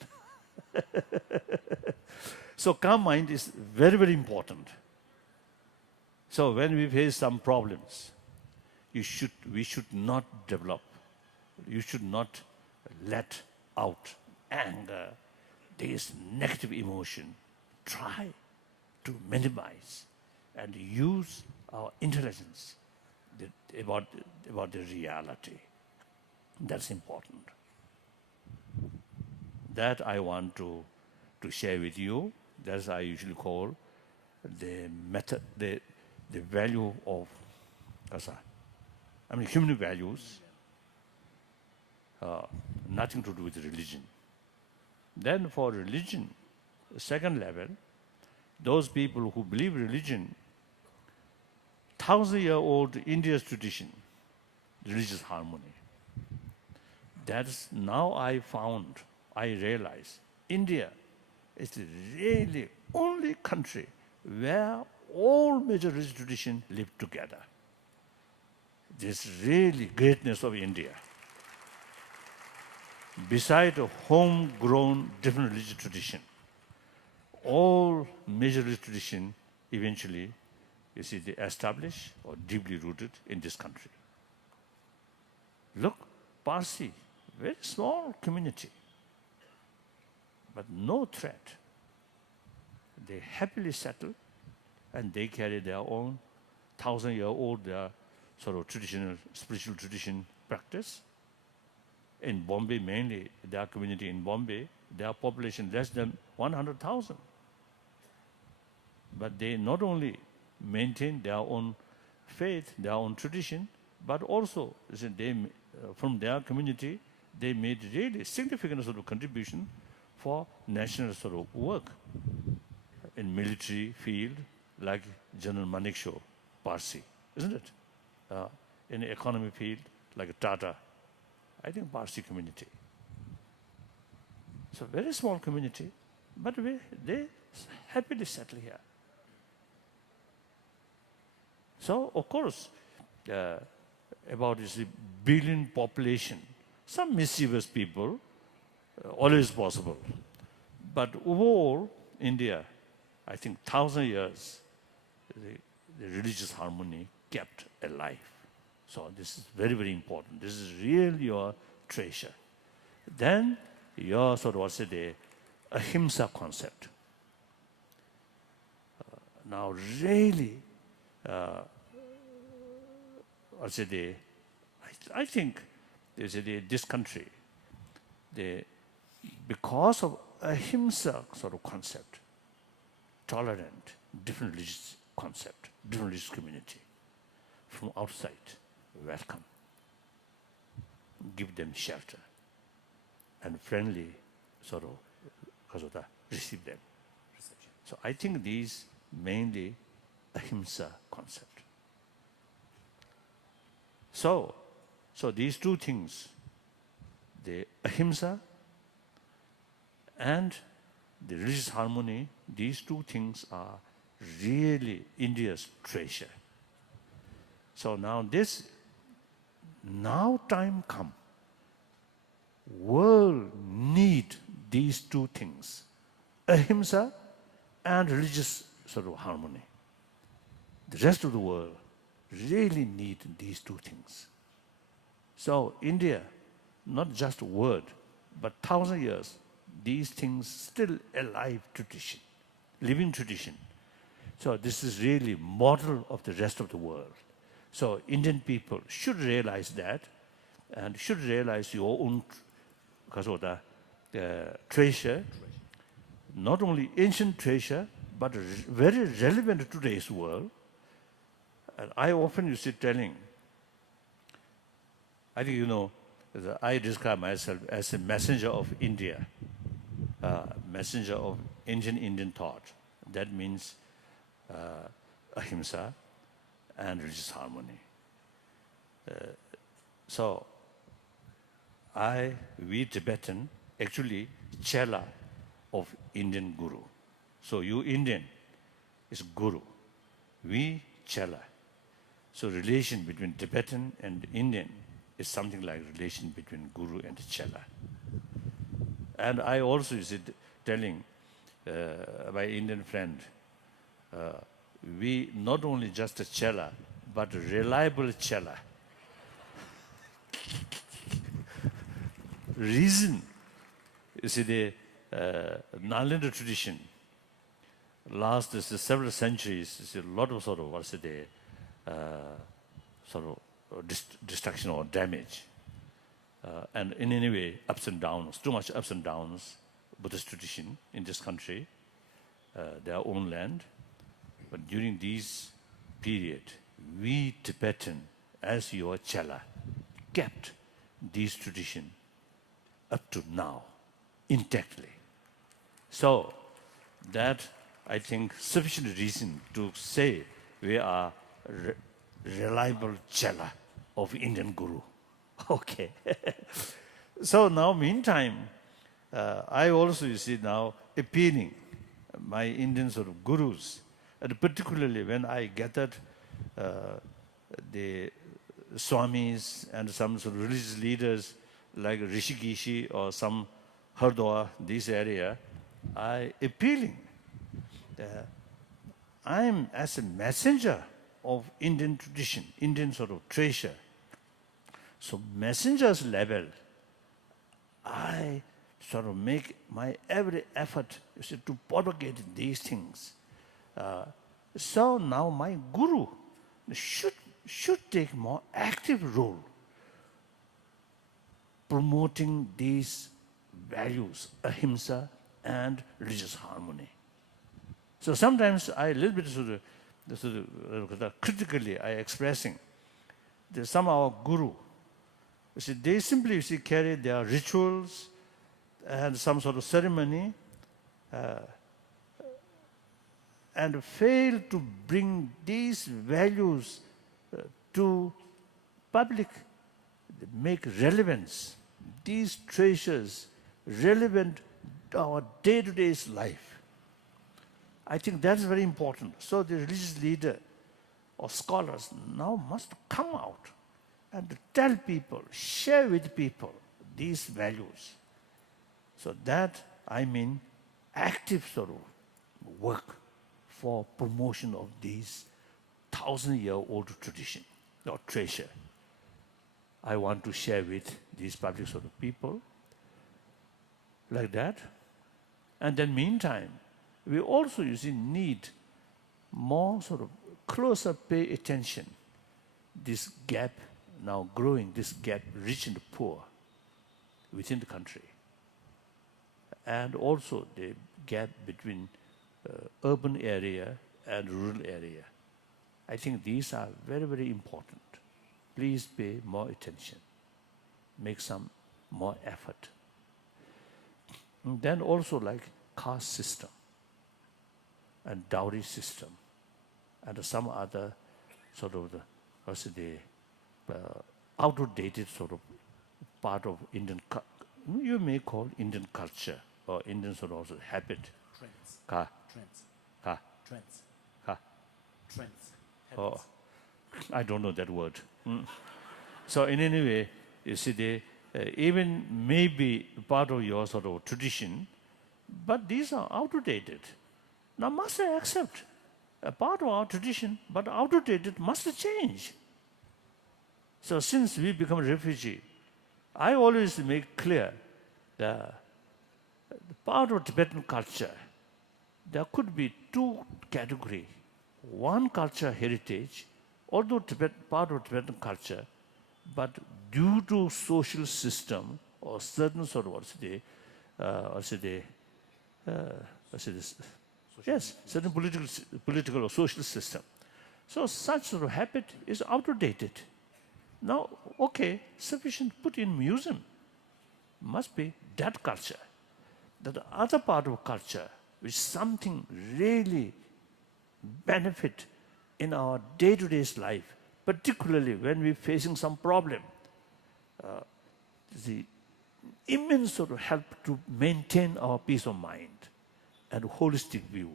So calm mind is very, very important. So when we face some problems, we should not develop, you should not let out anger, this negative emotion. Try to minimize and use our intelligence about the reality. That's important. That I want to share with you. That's I usually call the method, the value of human values, nothing to do with religion. Then for religion, second level, those people who believe religion, 1,000-year-old India's tradition, religious harmony. That's now I realize, India is the really only country where all major religious traditions live together. This really greatness of India. Beside a homegrown different religious tradition, all major religious traditions eventually, you see, they establish or deeply rooted in this country. Look, Parsi, very small community, but no threat. They happily settle, and they carry their own 1,000-year-old sort of traditional, spiritual tradition practice. In Bombay, mainly, their community in Bombay, their population less than 100,000. But they not only maintain their own faith, their own tradition, but also from their community, they made really significant sort of contribution for national sort of work. In military field, like General Manekshaw, Parsi, isn't it? In the economy field, like Tata, I think Parsi community. So very small community, but they happily settle here. So of course, about this billion population, some mischievous people, always possible. But overall, India, I think 1,000 years, the religious harmony kept alive. So this is very, very important. This is really your treasure. Then your sort of the ahimsa concept. Now really, I think this country, because of ahimsa sort of concept, tolerant, different religious concept, different religious community, from outside, welcome. give them shelter, and friendly sort of receive them. So I think these mainly ahimsa concept. So these two things, the ahimsa and the religious harmony, these two things are really India's treasure. So now time come. World need these two things, ahimsa and religious sort of harmony. The rest of the world really need these two things. So India, not just a word, but 1,000 years, these things still alive tradition, living tradition. So this is really model of the rest of the world. So Indian people should realize that, and should realize your own treasure, not only ancient treasure, but very relevant to today's world. And I often used to telling, I think I describe myself as a messenger of India, messenger of ancient Indian thought. That means ahimsa and religious harmony. So we Tibetan, actually chela of Indian Guru. So you Indian is Guru, we chela. So relation between Tibetan and Indian is something like relation between Guru and chela. And I also is telling my Indian friend, we not only just a chela, but a reliable chela. Reason, you see, the Nalanda tradition, last several centuries, a lot of destruction or damage. And in any way, ups and downs, too much ups and downs, Buddhist tradition in this country, their own land. But during this period, we Tibetan, as your chela, kept this tradition up to now, intactly. So that, I think, sufficient reason to say we are reliable chela of Indian Guru. Okay. So now, meantime, I also, you see, now appealing my Indian sort of gurus, and particularly when I gathered the swamis and some sort of religious leaders like Rishikeshi or some Hardwar, this area, I appealing. I am as a messenger of Indian tradition, Indian sort of treasure. So messenger's level, I sort of make my every effort, you see, to propagate these things. So now my guru should take more active role promoting these values, ahimsa and religious harmony. So sometimes I a little bit critically I expressing that some of our guru, you see, they simply, you see, carry their rituals and some sort of ceremony and fail to bring these values to public, make relevance, these treasures relevant to our day-to-day life. I think that's very important. So the religious leader or scholars now must come out and tell people, share with people these values. So that, I mean, active sort of work for promotion of these 1,000-year-old tradition or treasure. I want to share with these public sort of people like that. And then meantime, we also, you see, need more sort of closer pay attention. This gap now growing, this gap rich and poor within the country. And also the gap between urban area and rural area. I think these are very, very important. Please pay more attention. make some more effort. And then also like caste system and dowry system and some other sort of outdated sort of part of Indian, you may call Indian culture or Indian sort of habit. Trends. Ka. Trends. Ka. Trends. Ka. Trends. Oh, Habits. I don't know that word. So in any way, you see, they even maybe part of your sort of tradition, but these are outdated. Now must I accept a part of our tradition, but outdated must change. So since we become a refugee, I always make clear that the part of Tibetan culture, there could be two categories. One culture heritage, although part of Tibetan culture, but due to social system or certain sort of certain political or social system. So such sort of habit is outdated. Now, okay, sufficient put in museum. Must be that culture. The other part of culture, which something really benefit in our day-to-day life, particularly when we're facing some problem. The immense sort of help to maintain our peace of mind and holistic view.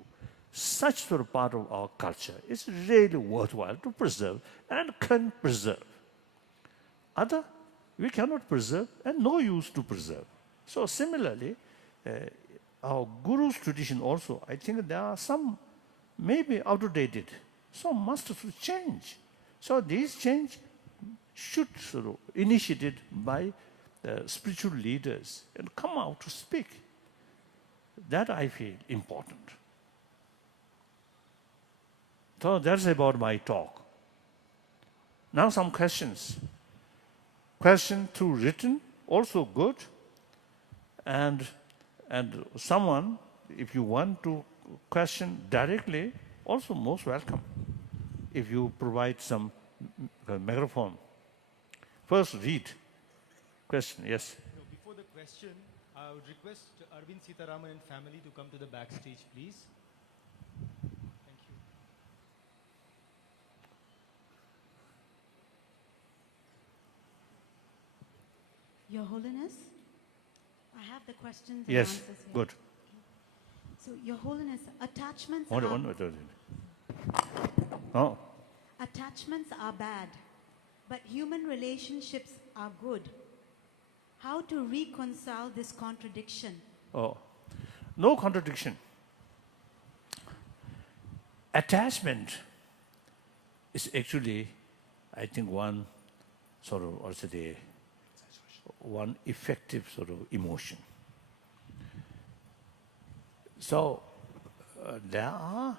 Such sort of part of our culture is really worthwhile to preserve and can preserve. Other, we cannot preserve and no use to preserve. So similarly, our Guru's tradition also, I think there are some maybe outdated, some must change. So these change should sort of initiated by the spiritual leaders and come out to speak. That I feel important. So that's about my talk. Now some questions. Question through written, also good. And someone, if you want to question directly, also most welcome. If you provide some microphone. First, read. Question, yes. No, before the question, I would request Arvind Sitaraman and family to come to the backstage, please. Thank you. Your Holiness, I have the questions and Yes, answers here. good. So, Your Holiness, attachments attachments are bad, but human relationships are good. How to reconcile this contradiction? Oh, no contradiction. Attachment is actually, I think, one sort of also one effective sort of emotion. So there are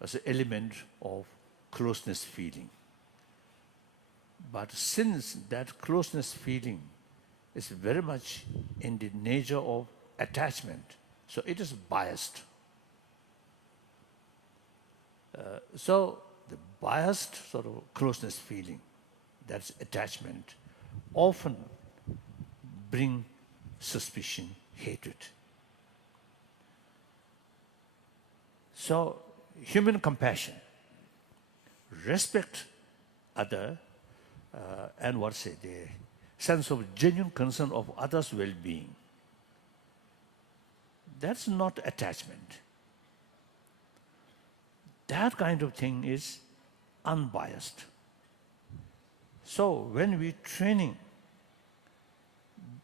as an element of closeness feeling. But since that closeness feeling is very much in the nature of attachment, so it is biased. So the biased sort of closeness feeling, that's attachment, often bring suspicion, hatred. So human compassion, respect other, and the sense of genuine concern of others' well-being. That's not attachment. That kind of thing is unbiased. So when we training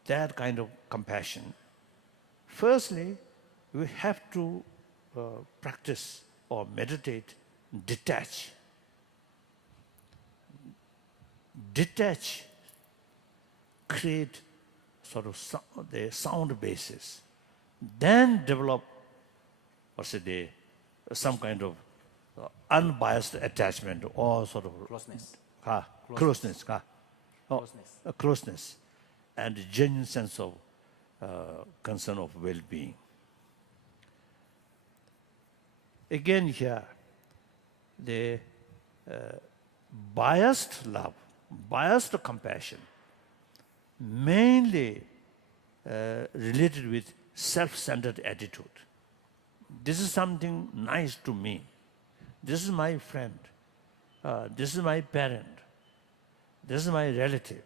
that kind of compassion, firstly, we have to practice or meditate, detach. Detach, create sort of the sound basis, then develop some kind of unbiased attachment or sort of Closeness. Closeness. Closeness. Closeness and genuine sense of concern of well-being. Again here, the biased love, biased compassion mainly related with self-centered attitude. This is something nice to me. This is my friend. This is my parent. This is my relative.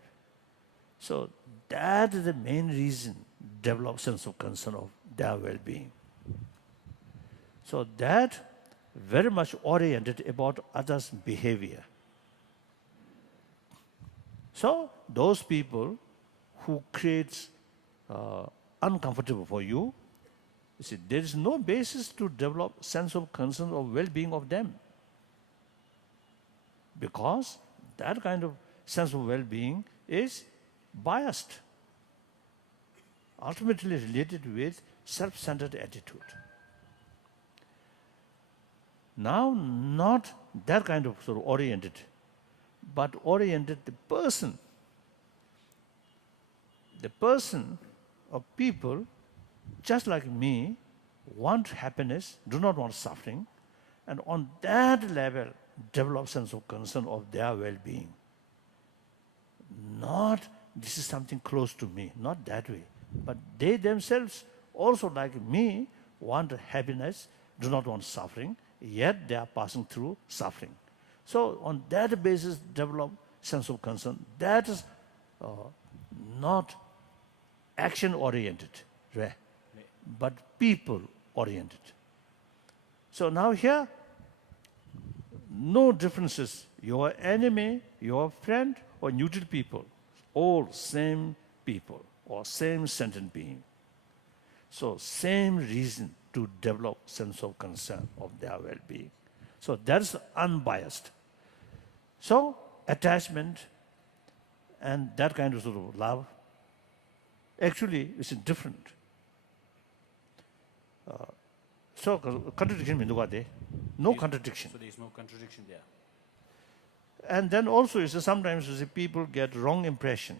So that is the main reason develop sense of concern of their well-being. So that very much oriented about others' behavior. So those people who creates uncomfortable for you, you see, there is no basis to develop sense of concern or well-being of them. Because that kind of sense of well-being is biased, ultimately related with self-centered attitude. Now, not that kind of sort of oriented, but oriented the person. The person or people, just like me, want happiness, do not want suffering, and on that level, develop sense of concern of their well-being. Not, this is something close to me, not that way. But they themselves, also like me, want happiness, do not want suffering, yet they are passing through suffering. So on that basis, develop sense of concern. That is not action-oriented, right? But people-oriented. So now here, no differences. Your enemy, your friend, or neutral people, all same people or same sentient being. So same reason to develop sense of concern of their well-being. So that's unbiased. So attachment and that kind of sort of love actually is different. So contradiction means what? No contradiction. So there is no contradiction there. And then also you see, sometimes you see, people get wrong impression,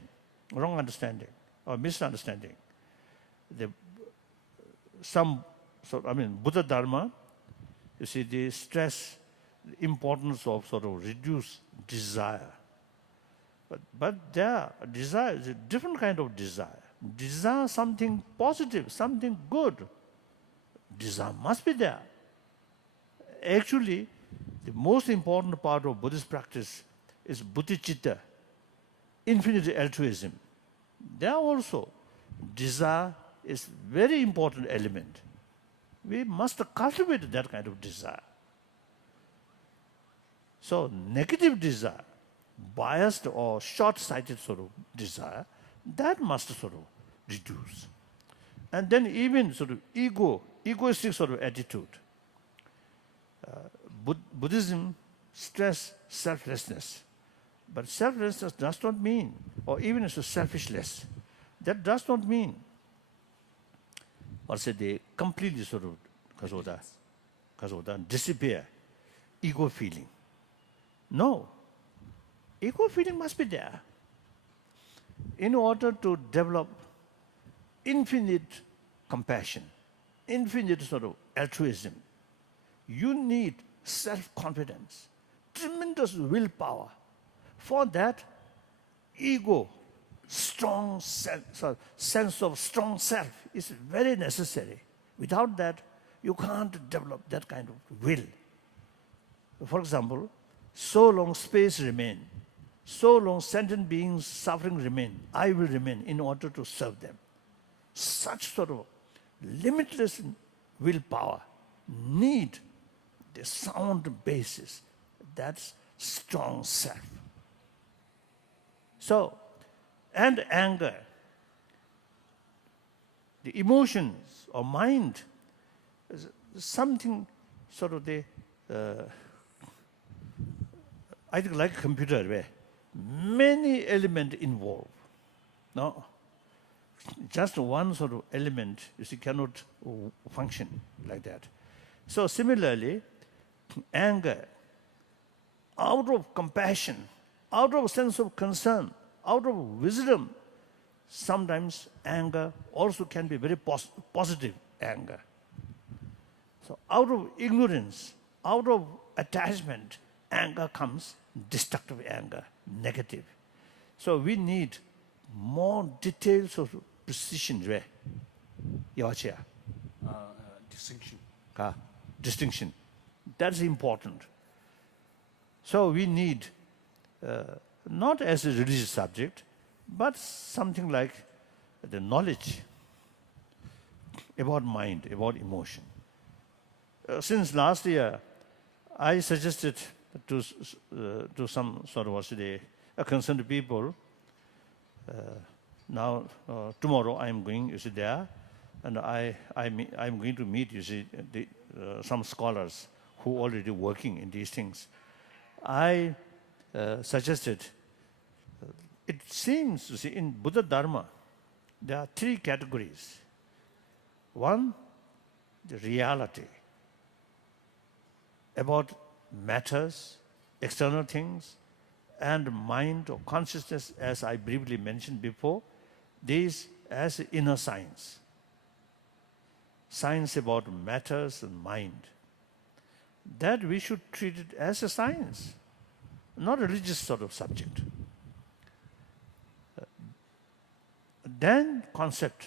wrong understanding, or misunderstanding. Buddha Dharma, you see, they stress the importance of sort of reduce desire. But their desire is a different kind of desire. Desire something positive, something good. Desire must be there. Actually, the most important part of Buddhist practice is bodhicitta, infinite altruism. There also, desire is very important element. We must cultivate that kind of desire. So negative desire, biased or short-sighted sort of desire, that must sort of reduce. And then even sort of egoistic sort of attitude. Buddhism stress selflessness. But selflessness does not mean, or even as a selfishness, that does not mean, or say they completely sort of disappear ego feeling. No. Ego feeling must be there. In order to develop infinite compassion, infinite sort of altruism, you need self-confidence, tremendous willpower. For that, ego, strong sense of strong self is very necessary. Without that, you can't develop that kind of will. For example, so long space remain, so long sentient beings suffering remain, I will remain in order to serve them. Such sort of limitless willpower need the sound basis, that's strong self. So, and anger, the emotions or mind, is something sort of I think like a computer where many elements involved. No, just one sort of element, you see, cannot function like that. So similarly, anger, out of compassion, out of sense of concern, out of wisdom, sometimes anger also can be very positive anger. So out of ignorance, out of attachment, anger comes destructive anger, negative. So we need more details of precision, Distinction. distinction. That's important. So we need, not as a religious subject, but something like the knowledge about mind, about emotion. Since last year, I suggested to some sort of concerned people, now tomorrow I'm going, you see, there, and I'm going to meet, you see, some scholars who are already working in these things. I suggested, it seems, you see, in Buddha Dharma, there are three categories. One, the reality about matters, external things, and mind or consciousness, as I briefly mentioned before, these as inner science. Science about matters and mind. That we should treat it as a science, not a religious sort of subject. Then concept,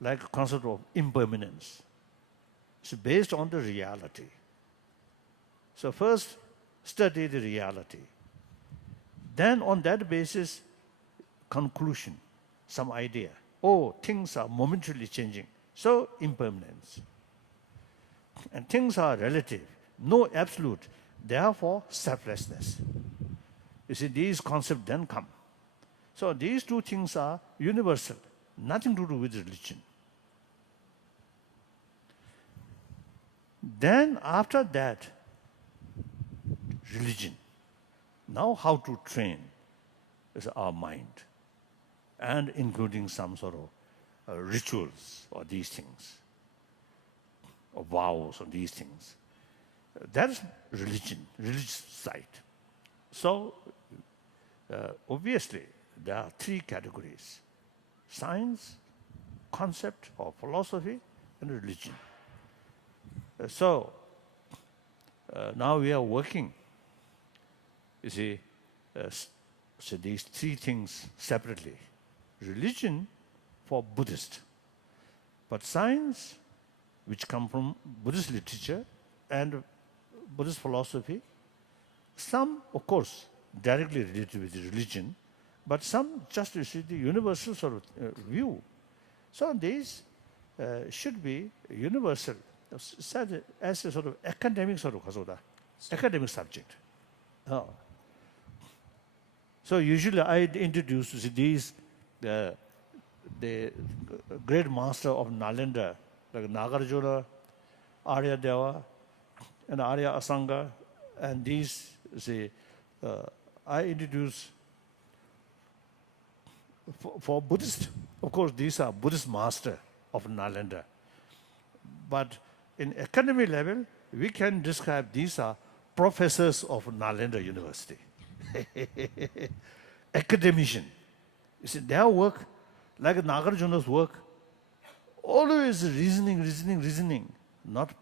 like concept of impermanence, is based on the reality. So first, study the reality. Then on that basis, conclusion, some idea. Oh, things are momentarily changing. So impermanence. And things are relative, no absolute. Therefore, selflessness. You see, these concepts then come. So these two things are universal, nothing to do with religion. Then after that, religion. Now how to train is our mind, and including some sort of rituals or these things, or vows or these things. That's religion, religious side. So obviously there are three categories: science, concept or philosophy, and religion. So now we are working, you see, so these three things separately. Religion for Buddhist, but science, which come from Buddhist literature and Buddhist philosophy, some, of course, directly related with religion, but some just, you see, the universal sort of view. So these should be universal, said as a sort of academic sort of academic subject. So usually I introduce these, the great master of Nalanda, like Nagarjuna, Arya Deva, and Arya Asanga, and these, I introduce for Buddhist. Of course, these are Buddhist master of Nalanda. But in academic level, we can describe these are professors of Nalanda University. Academician. You see, their work, like Nagarjuna's work, always reasoning, not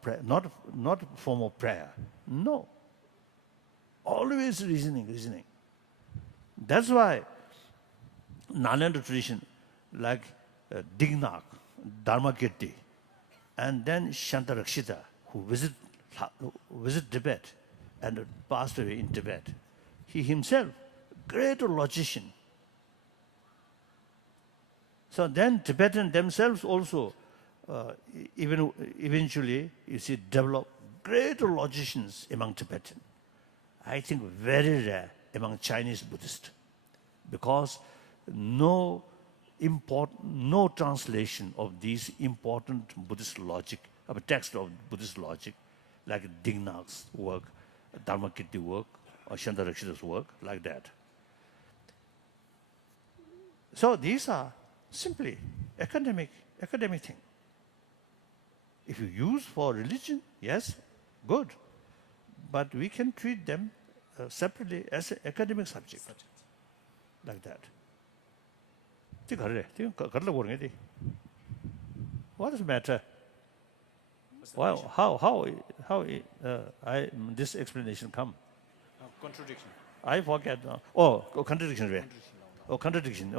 form of prayer. No. Always reasoning. That's why Nalanda tradition, like Dignac, Dharmakirti, and then Shantarakshita, who visit Tibet and passed away in Tibet. He himself, great logician. So then Tibetan themselves also, even eventually, you see, develop great logicians among Tibetan. I think very rare among Chinese Buddhists, because no translation of these important Buddhist logic, of a text of Buddhist logic, like Dignac's work, Dharmakirti work, or Shantarakshita's work, like that. So these are simply academic thing. If you use for religion, yes, good. But we can treat them separately as an academic subject, like that. What is the matter? Well, how this explanation come? Contradiction. I forget now. Oh, contradiction. or contradiction.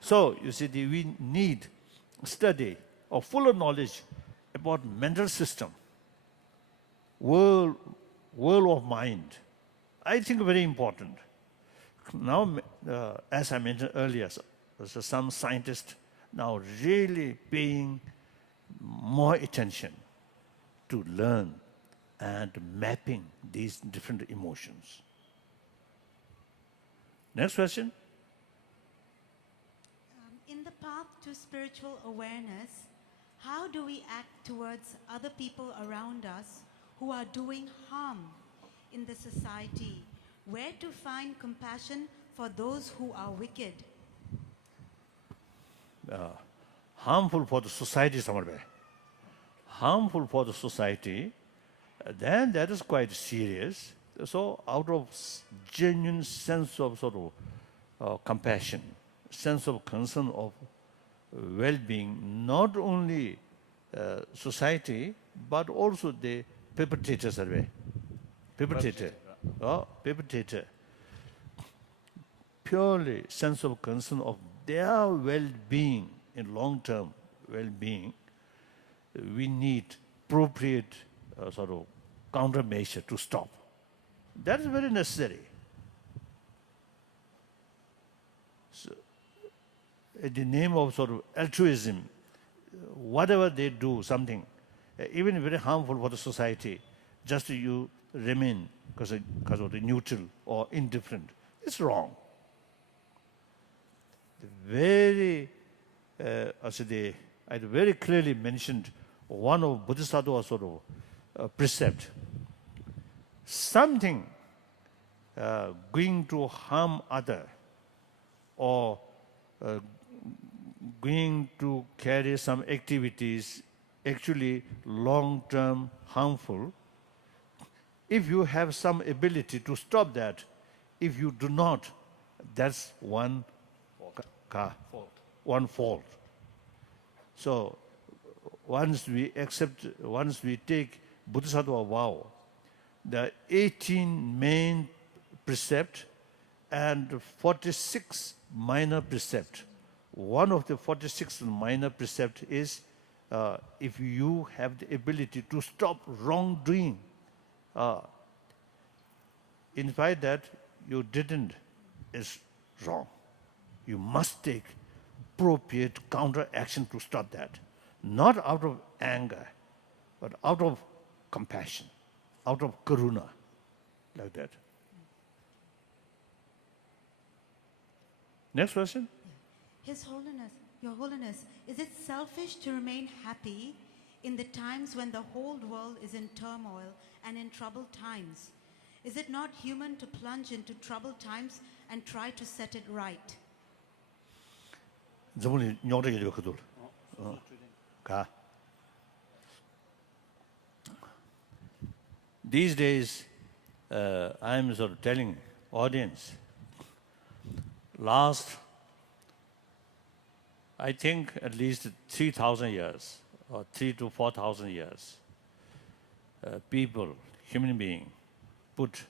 So you see, we need study or fuller knowledge about mental system, world of mind. I think very important. Now, as I mentioned earlier, so some scientists now really paying more attention to learn and mapping these different emotions. Next question. In the path to spiritual awareness, how do we act towards other people around us who are doing harm in the society? Where to find compassion for those who are wicked? Harmful for the society, Samarbe. Harmful for the society, then that is quite serious. So out of genuine sense of sort of compassion, sense of concern of well-being, not only society, but also the perpetrators. Perpetrator. Purely sense of concern of their well-being, in long-term well-being, we need appropriate sort of countermeasure to stop. That is very necessary. So, in the name of sort of altruism, whatever they do, something, even very harmful for the society, just you remain because of the neutral or indifferent, it's wrong. I very clearly mentioned one of Buddhist sadhu sort of precept. Something going to harm other or going to carry some activities actually long-term harmful, if you have some ability to stop that, if you do not, that's one fault. So once we take Bodhisattva vow, the 18 main precept and 46 minor precept. One of the 46 minor precept is if you have the ability to stop wrongdoing, in fact that you didn't, is wrong. You must take appropriate counter action to stop that. Not out of anger, but out of compassion, out of karuna, like that. Next question. His Holiness, Your Holiness, is it selfish to remain happy in the times when the whole world is in turmoil and in troubled times? Is it not human to plunge into troubled times and try to set it right? These days, I'm sort of telling audience, last, I think at least 3,000 years, or 3,000 to 4,000 years, people, human beings, put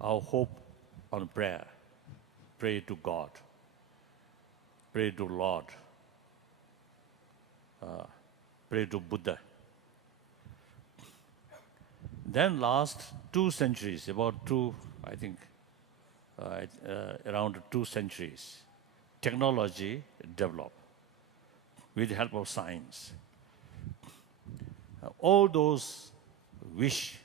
our hope on prayer, pray to God, pray to Lord, pray to Buddha. Then last 2 centuries, around 2 centuries, technology developed with the help of science. All those wish,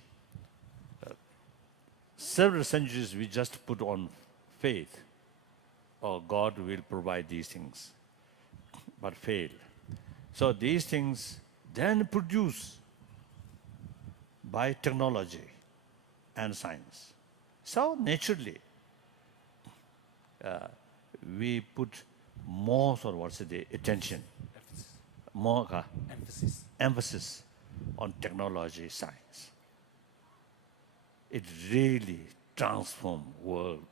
several centuries we just put on faith, or God will provide these things, but fail. So these things then produce by technology and science. So naturally, we put more sort of attention, more emphasis on technology, science. It really transforms world,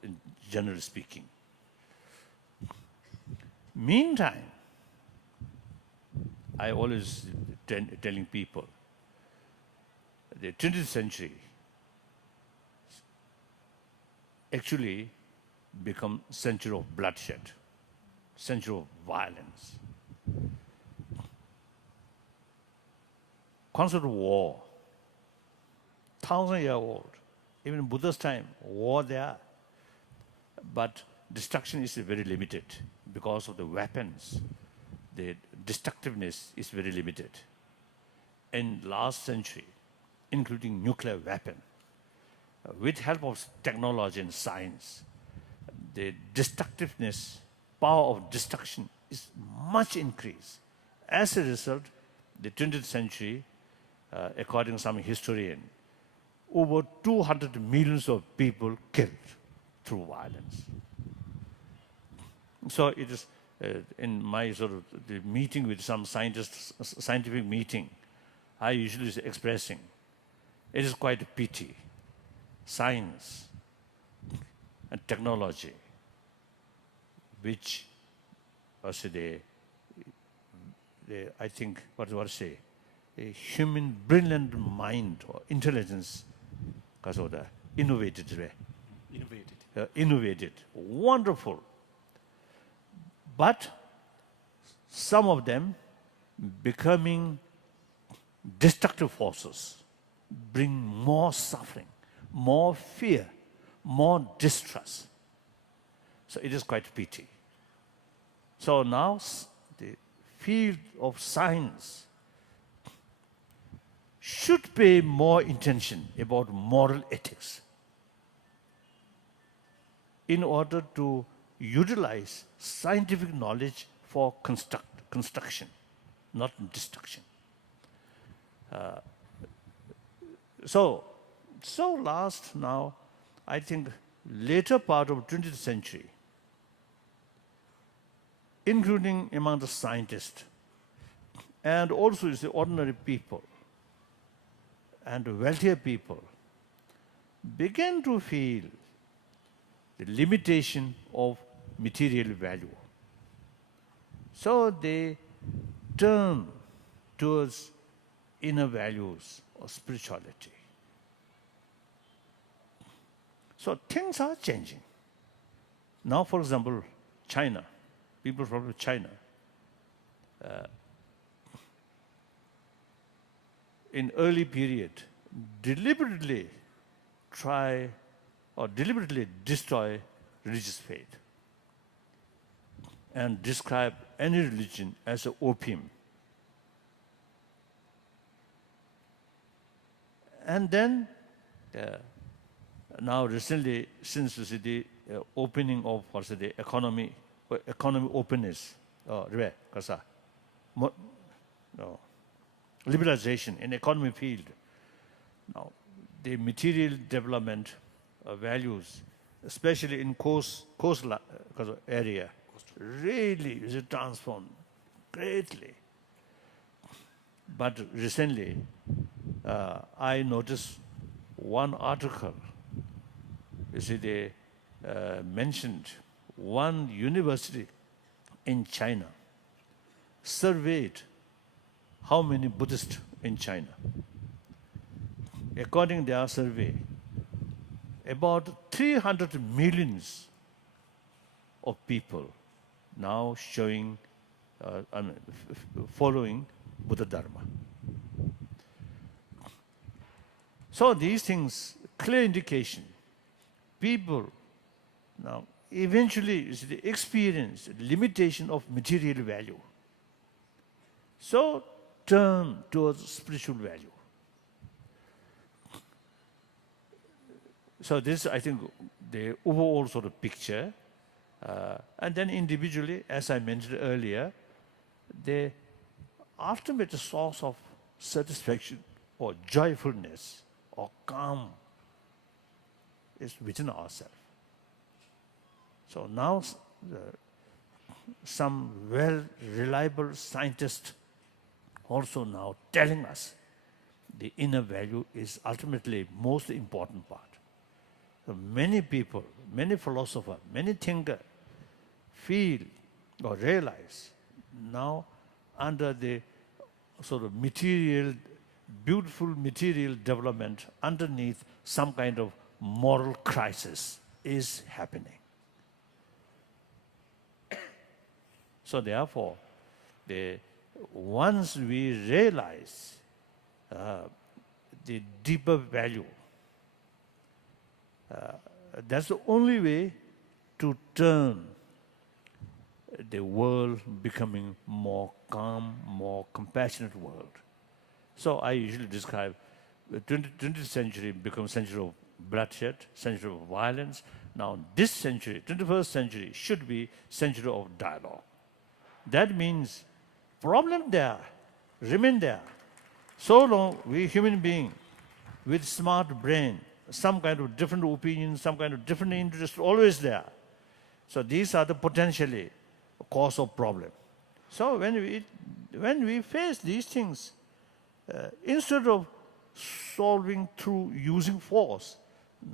generally speaking. Meantime, I always telling people, the 20th century actually become century of bloodshed. century of violence. Concept of war, 1,000-year-old. Even in Buddha's time, war there. But destruction is very limited because of the weapons. The destructiveness is very limited. In last century, including nuclear weapon, with help of technology and science, the destructiveness, power of destruction is much increased. As a result, the 20th century, according to some historian, over 200 millions of people killed through violence. So it is in my sort of the meeting with some scientists, scientific meeting, I usually is expressing, it is quite a pity. Science and technology, which I think, what do I say, a human brilliant mind or intelligence, because of the innovated, wonderful. But some of them becoming destructive forces, bring more suffering, more fear, more distrust. So it is quite pity. So now the field of science should pay more attention about moral ethics in order to utilize scientific knowledge for construction, not destruction. So last now, I think later part of 20th century, including among the scientists, and also is the ordinary people, and wealthier people, began to feel the limitation of material value. So they turn towards inner values or spirituality. So things are changing. Now, for example, China, people from China, in early period, deliberately try or deliberately destroy religious faith and describe any religion as an opium. And then, now recently, since the opening of the economy openness, liberalization in economy field, now the material development values, especially in coast area, really is transformed greatly. But recently, I noticed one article. You see, they mentioned one university in China surveyed how many Buddhists in China. According to their survey, about 300 millions of people now showing, following Buddha Dharma. So these things, clear indication, people now eventually experience limitation of material value. So turn towards spiritual value. So this, I think, the overall sort of picture. And then individually, as I mentioned earlier, the ultimate source of satisfaction or joyfulness or calm is within ourselves. So now some well-reliable scientists also now telling us the inner value is ultimately most important part. So many people, many philosophers, many thinkers feel or realize now under the sort of material, beautiful material development, underneath some kind of moral crisis is happening. So therefore, once we realize the deeper value, that's the only way to turn the world becoming more calm, more compassionate world. So I usually describe the 20th century becomes century of bloodshed, century of violence. Now this century, 21st century, should be century of dialogue. That means problem there, remain there. So long we human being with smart brain, some kind of different opinion, some kind of different interest always there. So these are the potentially cause of problem. So when we face these things, instead of solving through using force,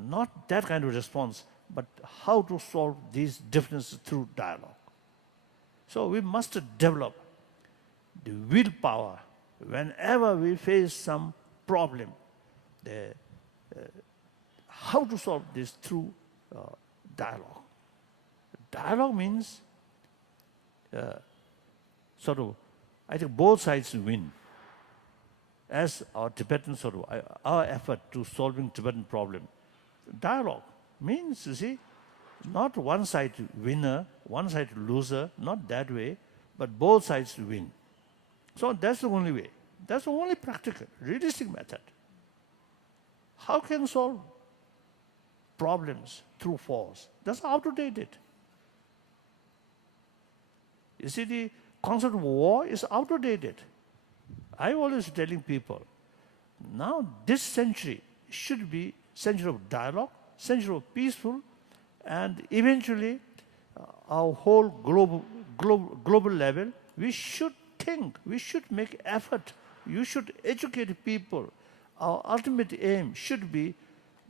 not that kind of response, but how to solve these differences through dialogue. So we must develop the willpower whenever we face some problem, how to solve this through dialogue. Dialogue means I think both sides win. As our Tibetan our effort to solving Tibetan problem, dialogue means, you see, not one side winner, one side loser, not that way, but both sides win. So that's the only way. That's the only practical, realistic method. How can solve problems through force? That's outdated. You see, the concept of war is outdated. I always telling people, now this century should be century of dialogue, century of peaceful, and eventually our whole global level, we should think, we should make effort, you should educate people. Our ultimate aim should be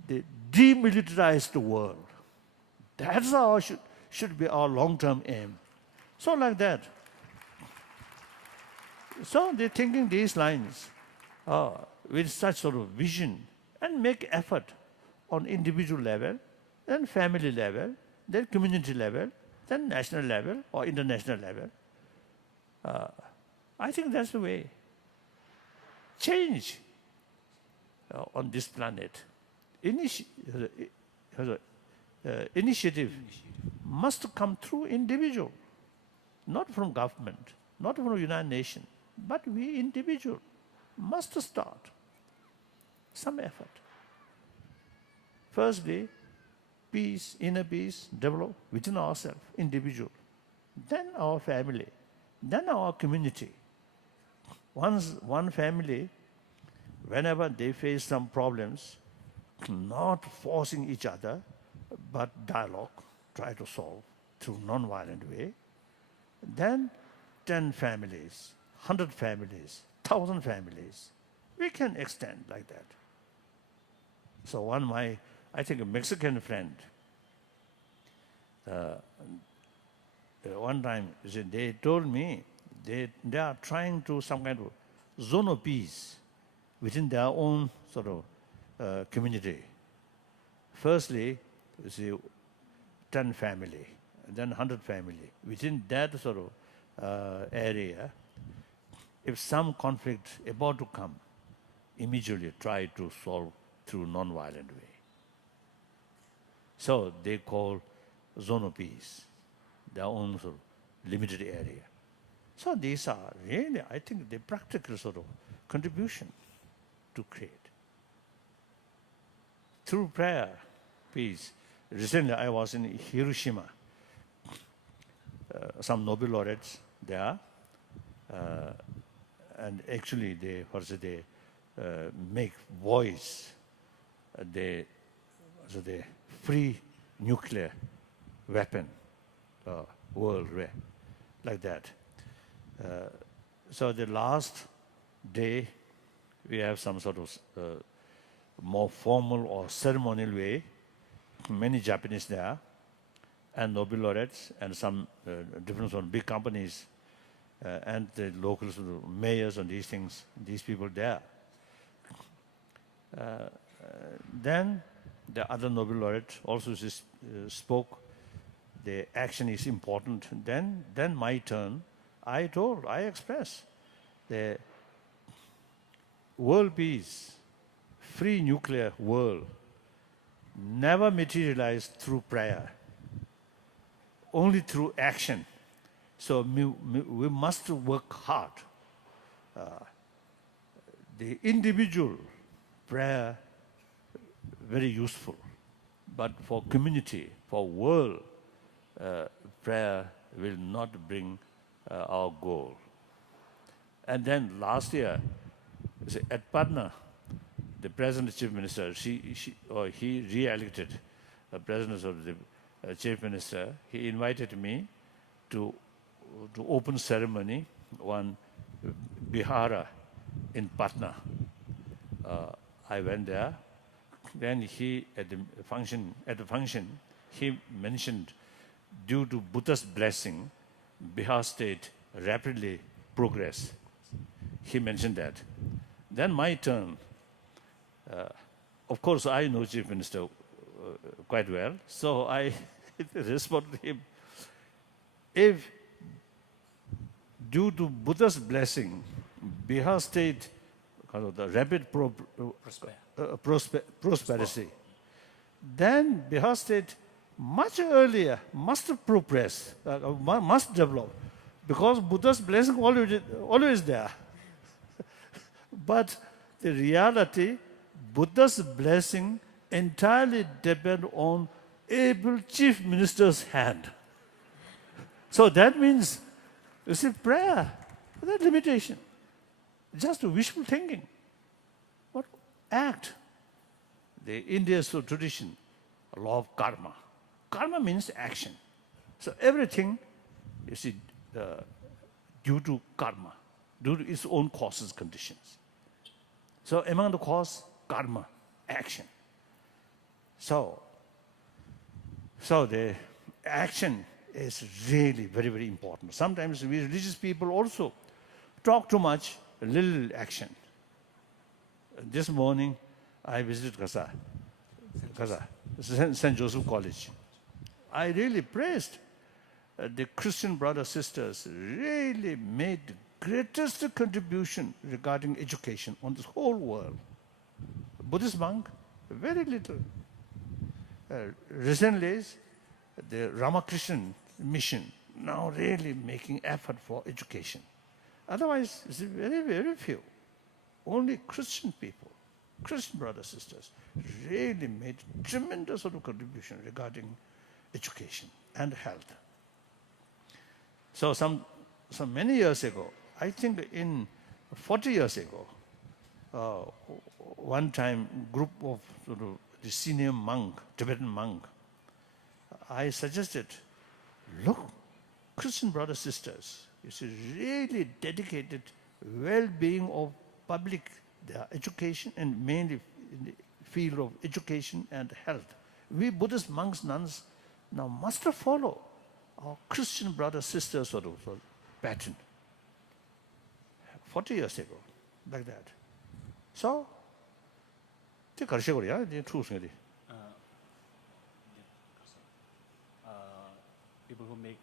the demilitarized world. That's our should be our long-term aim. So like that. So they're thinking these lines with such sort of vision and make effort on individual level, then family level, then community level, then national level or international level. I think that's the way. Change on this planet. Initiative must come through individual, not from government, not from the United Nations, but we individual must start some effort. Firstly, peace, inner peace, develop within ourselves, individual. Then our family, then our community. Once one family, whenever they face some problems, not forcing each other, but dialogue, try to solve through non-violent way. Then 10 families, 100 families, 1,000 families, we can extend like that. So I think a Mexican friend, one time they told me they are trying to some kind of zone of peace within their own sort of community. Firstly, you see, 10 family, then 100 family. Within that sort of area, if some conflict about to come, immediately try to solve through non-violent way. So they call zone of peace, their own sort of limited area. So these are really, I think, the practical sort of contribution to create. Through prayer, peace. Recently I was in Hiroshima. Some Nobel laureates there, and actually they make voice the free nuclear weapon world like that. So the last day we have some sort of more formal or ceremonial way. Many Japanese there, and Nobel laureates, and some different sort of big companies, and the local sort of mayors and these things, these people there. Then the other Nobel laureate also spoke the action is important, then my turn, I express the world peace, free nuclear world, never materialized through prayer, only through action. So we must work hard. The individual prayer, very useful. But for community, for world, prayer will not bring our goal. And then last year, at Patna, the President Chief Minister, he re-elected the President of the Chief Minister. He invited me to open ceremony on Bihara in Patna. I went there. Then he, at the function, he mentioned, due to Buddha's blessing, Bihar state rapidly progressed. He mentioned that. Then my turn. Of course, I know Chief Minister quite well, so I responded to him. If due to Buddha's blessing, Bihar state the rapid prosperity, then Bihar state much earlier must progress, must develop, because Buddha's blessing always there. But the reality, Buddha's blessing entirely depends on able chief minister's hand. So that means, you see, prayer, that limitation, just wishful thinking. But act. The India's tradition, law of karma. Karma means action. So everything, you see, due to karma, due to its own causes, conditions. So among the cause, karma, action. So the action is really very, very important. Sometimes we religious people also talk too much, little action. This morning, I visited St. Joseph College. I really praised the Christian brothers sisters really made the greatest contribution regarding education on this whole world. Buddhist monk, very little. Recently, the Ramakrishna mission now really making effort for education. Otherwise, it's very, very few. Only Christian people, Christian brothers sisters, really made tremendous sort of contribution regarding education and health. So some many years ago, I think in 40 years ago, one time group of sort of the senior monk, Tibetan monk, I suggested, look, Christian brothers sisters, you see, really dedicated well-being of public, their education, and mainly in the field of education and health. We Buddhist monks, nuns, now must follow our Christian brothers, sisters sort of pattern. 40 years ago, like that. So, people who make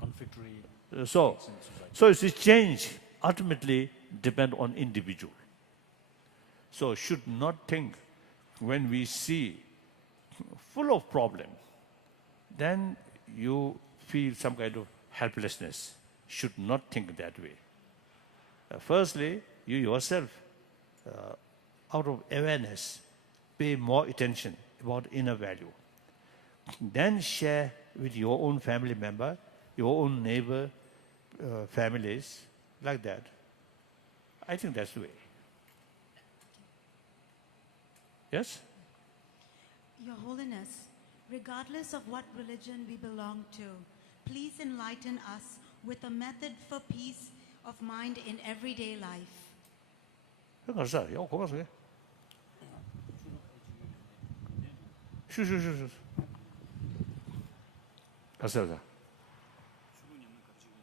conflictory so you see, change ultimately depend on individual. So should not think when we see full of problem, then you feel some kind of helplessness. Should not think that way. Firstly, you yourself, out of awareness, pay more attention about inner value. Then share with your own family member, your own neighbor, families, like that. I think that's the way. Yes? Your Holiness, regardless of what religion we belong to, please enlighten us with a method for peace of mind in everyday life.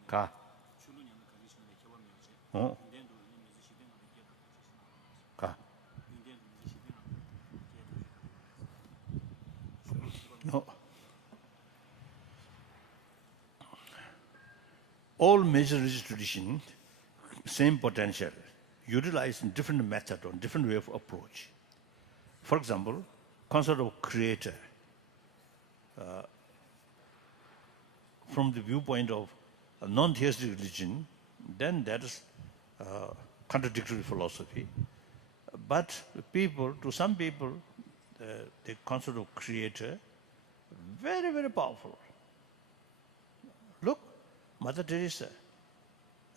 가. 가. No. all major religious traditions, same potential, utilized in different method or different way of approach. For example, concept of creator. From the viewpoint of a non-theistic religion, then that is contradictory philosophy. But people, to some people, the concept of creator, very, very powerful. Look, Mother Teresa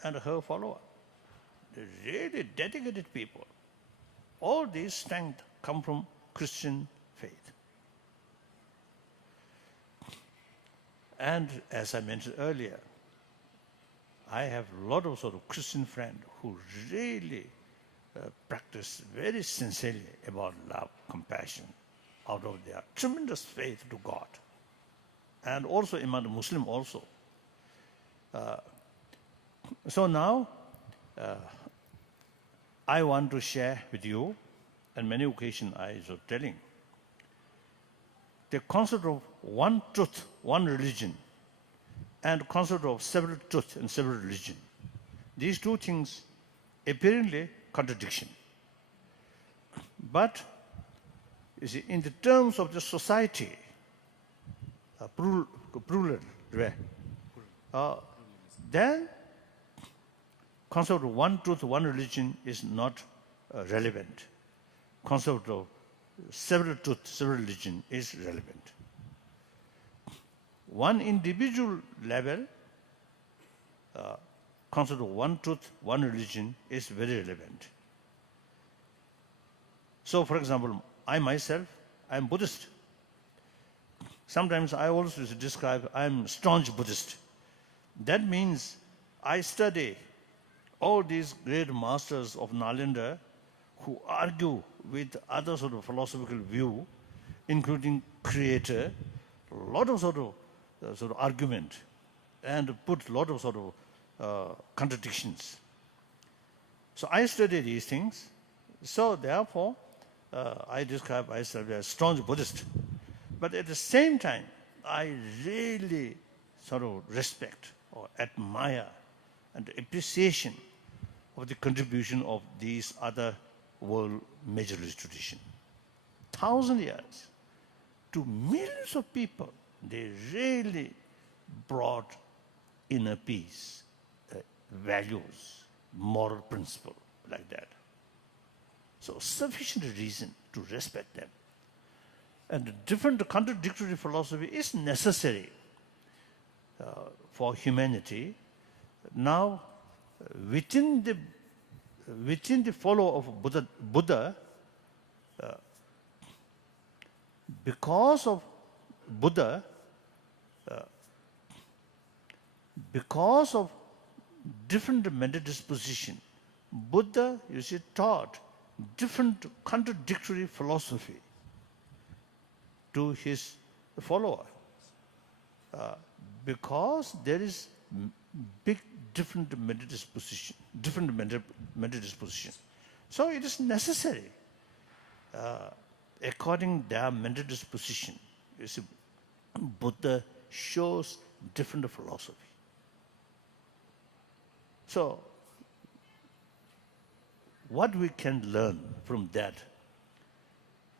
and her follower, they're really dedicated people. All these strength come from Christian faith. And as I mentioned earlier, I have a lot of sort of Christian friends who really practice very sincerely about love, compassion, out of their tremendous faith to God. And also among the Muslim also. So now, I want to share with you, on many occasions I was telling, the concept of one truth, one religion, and concept of several truth and several religion. These two things apparently contradiction. But you see, in the terms of the society, plural, then concept of one truth, one religion is not relevant. Concept of several truth, several religion is relevant. One individual level, concept of one truth, one religion is very relevant. So, for example, I myself, I am Buddhist. Sometimes I also describe I am staunch Buddhist. That means I study all these great masters of Nalanda who argue with other sort of philosophical view, including creator, a lot of sort of argument, and put a lot of sort of contradictions. So I study these things. So therefore, I describe myself as staunch Buddhist. But at the same time, I really sort of respect or admire and appreciation of the contribution of these other world major religious traditions. 1,000 years to millions of people, they really brought inner peace, values, moral principle, like that. So sufficient reason to respect them. And different contradictory philosophy is necessary for humanity. Now, within the follower of Buddha, because of Buddha, because of different mental disposition, Buddha, you see, taught different contradictory philosophy to his follower. Because there is big different mental disposition, So it is necessary, according to their mental disposition, you see, Buddha shows different philosophy. So, what we can learn from that,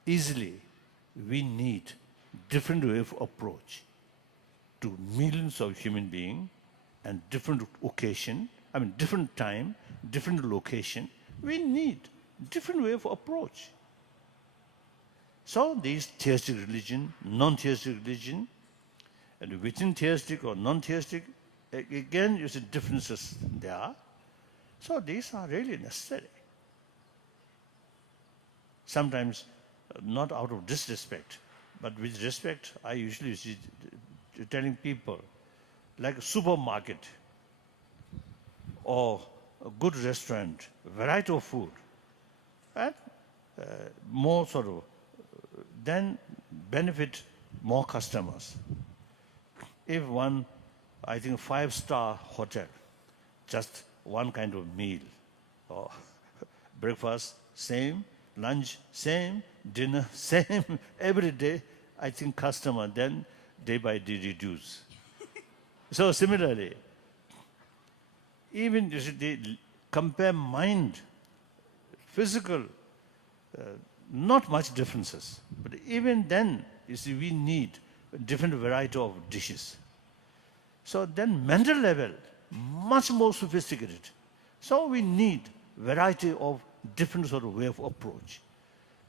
easily, we need different way of approach to millions of human beings and different occasion, different time, different location. We need different way of approach. So these theistic religion, non-theistic religion, and within theistic or non-theistic, again, you see differences there. So these are really necessary. Sometimes not out of disrespect, but with respect, I usually see telling people, like a supermarket or a good restaurant, variety of food, and more sort of, then benefit more customers. If one, I think, 5-star hotel, just one kind of meal, or breakfast, same, lunch, same, dinner, same, every day, I think customer then day by day reduce. So similarly, even you see, they compare mind, physical, not much differences. But even then, you see, we need a different variety of dishes. So then mental level, much more sophisticated. So we need variety of different sort of way of approach.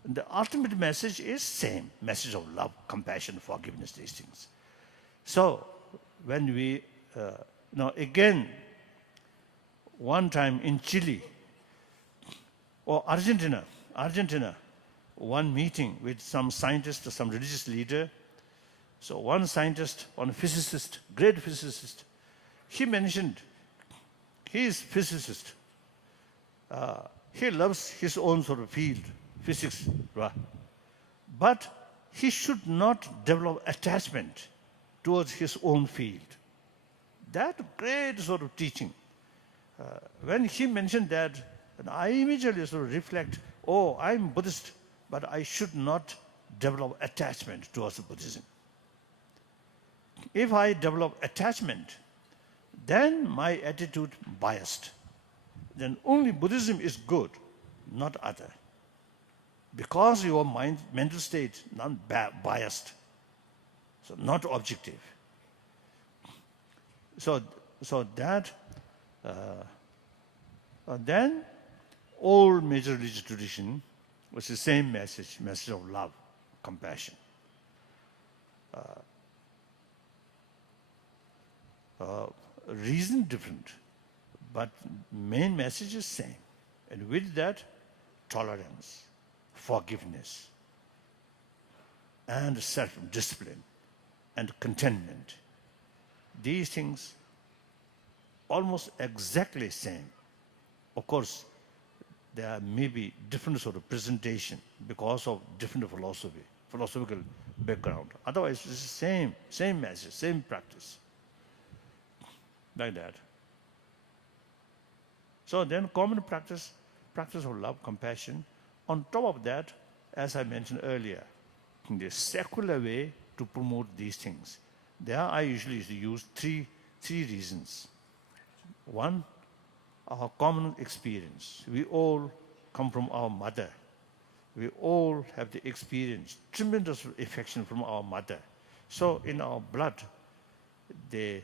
And the ultimate message is same, message of love, compassion, forgiveness, these things. So when we, now again, one time in Chile or Argentina, one meeting with some scientist or some religious leader. So one scientist, one physicist, great physicist, he mentioned he is physicist. He loves his own sort of field, physics, right? But he should not develop attachment towards his own field. That great sort of teaching. When he mentioned that, and I immediately sort of reflect, oh, I'm Buddhist, but I should not develop attachment towards Buddhism. If I develop attachment, then my attitude biased. Then only Buddhism is good, not other. Because your mental state not biased, so not objective. So that then all major religious tradition was the same message of love, compassion. Reason different, but main message is same. And with that, tolerance, forgiveness, and self-discipline, and contentment. These things almost exactly same. Of course, there may be different sort of presentation because of different philosophical background. Otherwise, it's the same message, same practice. Like that. So then common practice of love, compassion. On top of that, as I mentioned earlier, in the secular way to promote these things. There I usually use three reasons. One, our common experience. We all come from our mother. We all have the experience, tremendous affection from our mother. So in our blood, the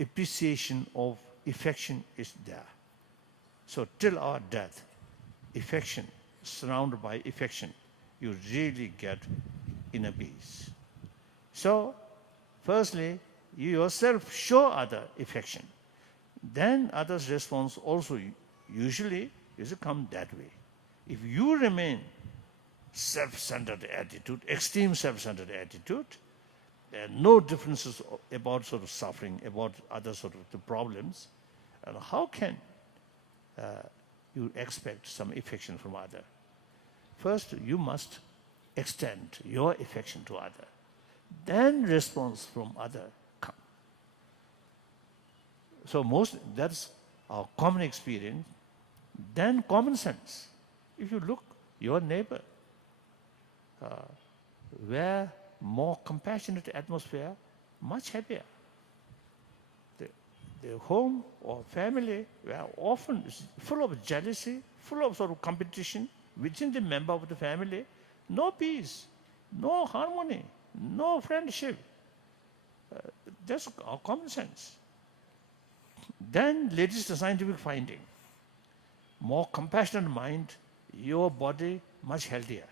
appreciation of affection is there. So till our death, affection, surrounded by affection, you really get inner peace. So, firstly, you yourself show other affection. Then others' response also usually is come that way. If you remain self-centered attitude, extreme self-centered attitude, there are no differences about sort of suffering, about other sort of the problems, and how can you expect some affection from other? First, you must extend your affection to other. Then response from other come. So that's our common experience. Then common sense. If you look, your neighbor, where more compassionate atmosphere, much happier. The home or family were often full of jealousy, full of sort of competition within the member of the family, no peace, no harmony, no friendship. That's our common sense. Then latest scientific finding, more compassionate mind, your body much healthier.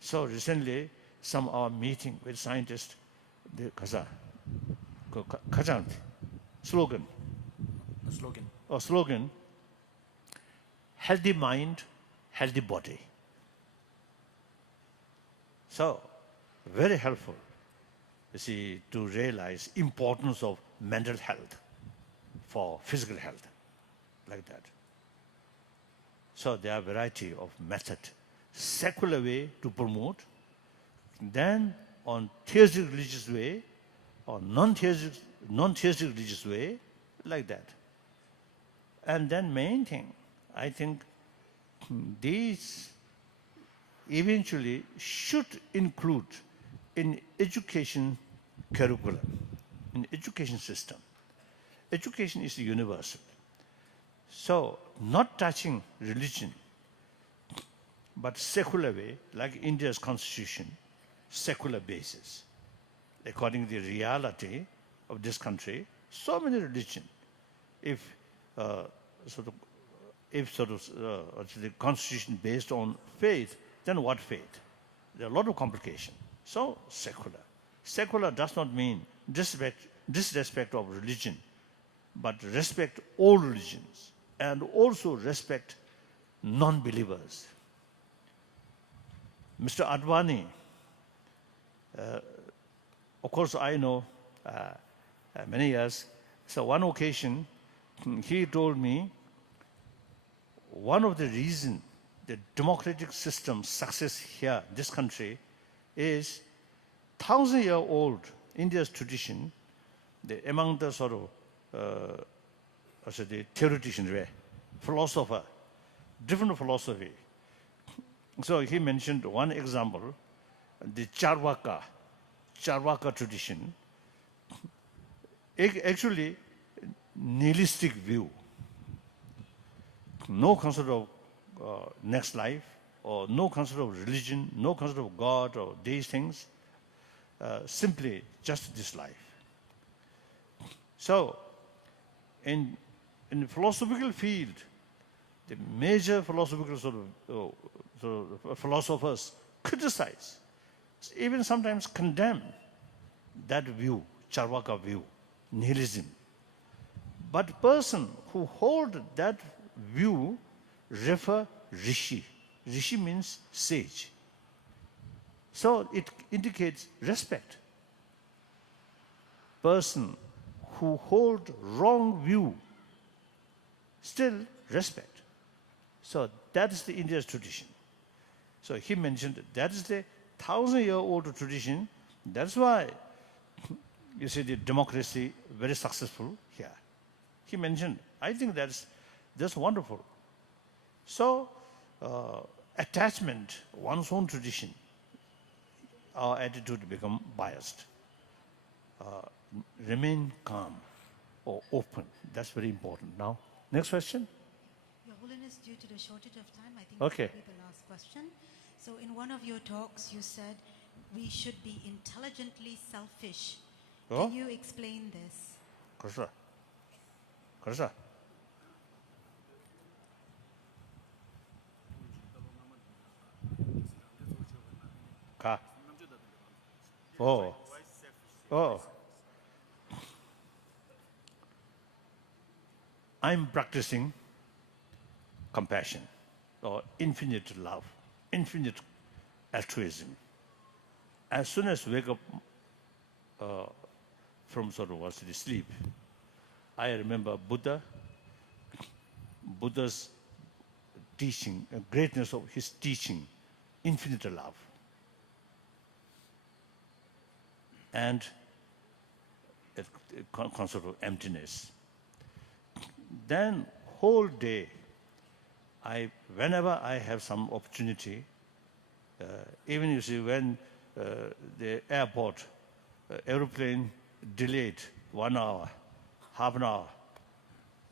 So recently, some our meeting with scientists, the slogan, healthy mind, healthy body. So, very helpful, you see, to realize importance of mental health for physical health, like that. So there are a variety of method, secular way to promote, then on theistic religious way, or non-theistic religious way, like that. And then main thing, I think these eventually should include in education curriculum, in education system. Education is universal. So, not touching religion, but secular way, like India's constitution, secular basis. According to the reality of this country, so many religions. If the constitution based on faith, then what faith? There are a lot of complications. So secular. Secular does not mean disrespect of religion, but respect all religions and also respect non-believers. Mr. Advani, of course I know many years. So one occasion, he told me one of the reasons the democratic system success here, this country, is 1,000-year-old India's tradition. Among the sort of the theoreticians, philosopher, different philosophy. So he mentioned one example, the Charvaka tradition. Actually, nihilistic view. No concept of next life, or no concept of religion, no concept of God or these things. Simply just this life. So, in the philosophical field, the major philosophical philosophers criticize, even sometimes condemn that view, Charvaka view, nihilism. But person who hold that view refer rishi. Rishi means sage. So it indicates respect. Person who hold wrong view, still respect. So that is the India's tradition. So he mentioned that is the 1,000-year-old tradition. That's why you see the democracy very successful here. He mentioned, I think that's wonderful. So attachment, one's own tradition, our attitude become biased. Remain calm or open. That's very important. Now, next question. Your Holiness, due to the shortage of time, I think Okay. this will be the last question. So in one of your talks, you said we should be intelligently selfish. Oh? Can you explain this? 그래서. 그래서. 가. 어. 어. I'm practicing compassion or infinite love, infinite altruism. As soon as I wake up from sort of sleep, I remember Buddha's teaching, greatness of his teaching, infinite love. And a concept of emptiness. Then whole day, whenever I have some opportunity, even you see when the airport, aeroplane delayed 1 hour, half an hour,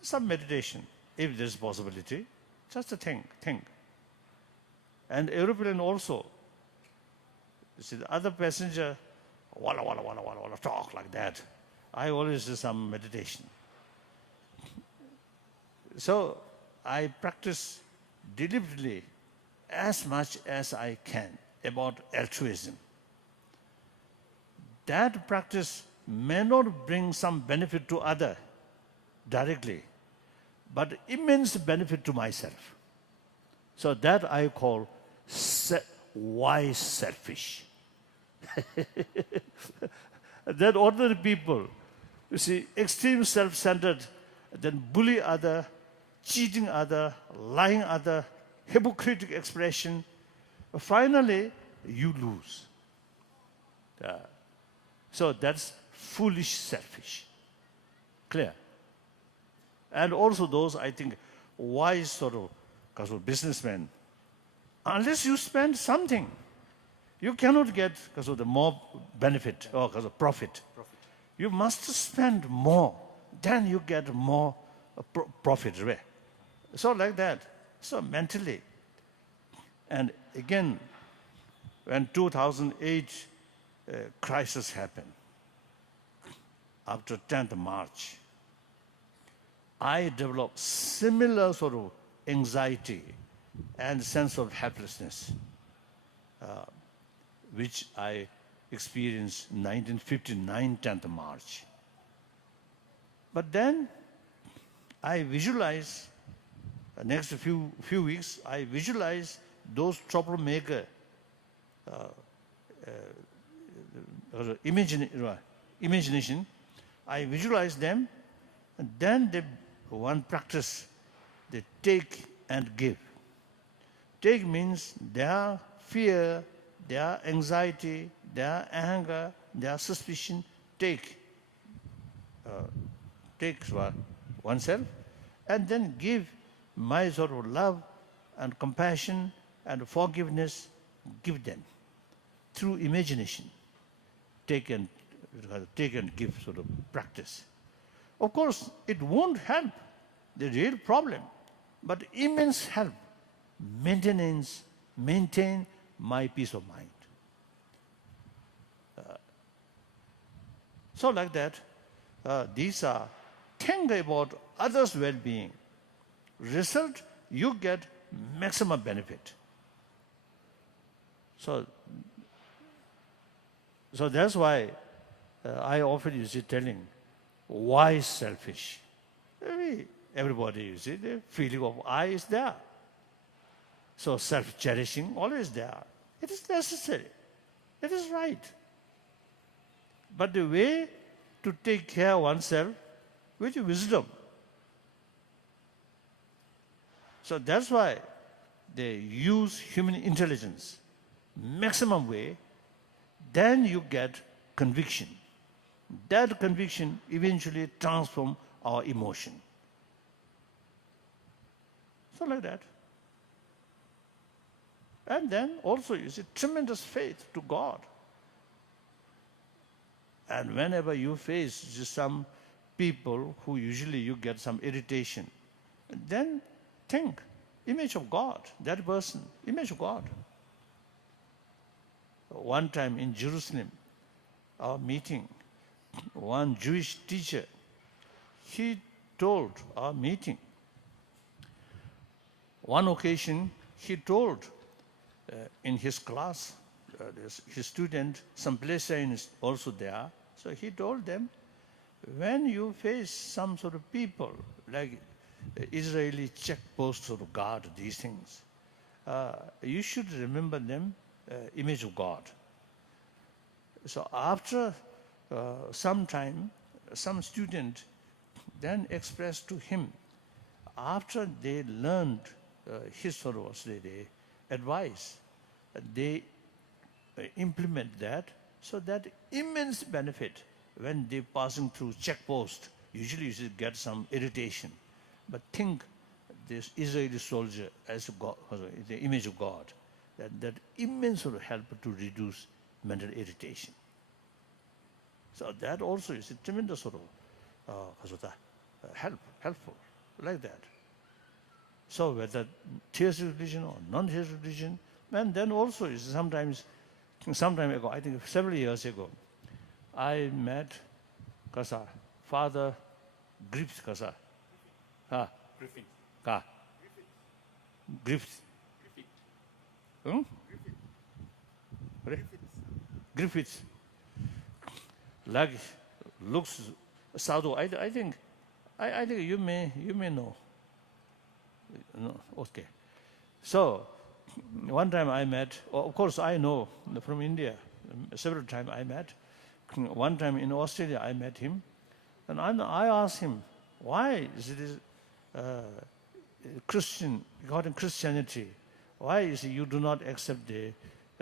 some meditation, if there's possibility, just a think. And aeroplane also, you see the other passenger, walla, talk like that. I always do some meditation. So I practice deliberately as much as I can about altruism. That practice may not bring some benefit to other directly, but immense benefit to myself. So that I call wise selfish. That ordinary people, you see, extreme self-centered, then bully other, cheating other, lying other, hypocritical expression. Finally, you lose. So that's foolish, selfish. Clear? And also those, I think, wise sort of businessmen, unless you spend something, you cannot get because of the more benefit or because of profit. You must spend more, then you get more profit. So like that. So mentally. And again, when 2008 crisis happened, after 10th March, I developed similar sort of anxiety and sense of helplessness, which I experienced 1959, 10th March. But then I visualize, the next few weeks, I visualize those troublemaker imagination. I visualize them, and then one practice, they take and give. Take means their fear, their anxiety, their anger, their suspicion, take oneself, and then give my sort of love and compassion and forgiveness, give them through imagination. Take and give sort of practice. Of course, it won't help the real problem, but immense help maintain my peace of mind. So like that, these are think about others' well-being. Result, you get maximum benefit. So that's why I often use it telling, why selfish? Everybody, you see, the feeling of I is there. So self-cherishing always there. It is necessary. It is right. But the way to take care of oneself with wisdom. So that's why they use human intelligence maximum way, then you get conviction. That conviction eventually transforms our emotion. So like that. And then also you see tremendous faith to God. And whenever you face just some people who usually you get some irritation, then think, image of God, that person, image of God. One time in Jerusalem, our meeting, one Jewish teacher, he told our meeting, one occasion he told in his class, his student, some Palestinians is also there, so he told them, when you face some sort of people, like Israeli checkposts or guard, these things, you should remember them, image of God. So after some time, some student then expressed to him, after they learned his sort of the advice, they implement that, so that immense benefit when they passing through checkpost, usually you get some irritation. But think this Israeli soldier as God, the image of God, that immense sort of help to reduce mental irritation. So that also is a tremendous sort of helpful, like that. So whether theistic religion or non-theistic religion, and then also is some time ago, I think several years ago, I met Father Griffith Griffin. Griffith. Griffiths. Like looks sadhu. I think you may know. No, okay. So one time I met. Of course I know from India. Several times I met. One time in Australia I met him, and I asked him, why is it Christian, regarding Christianity, why is it you do not accept the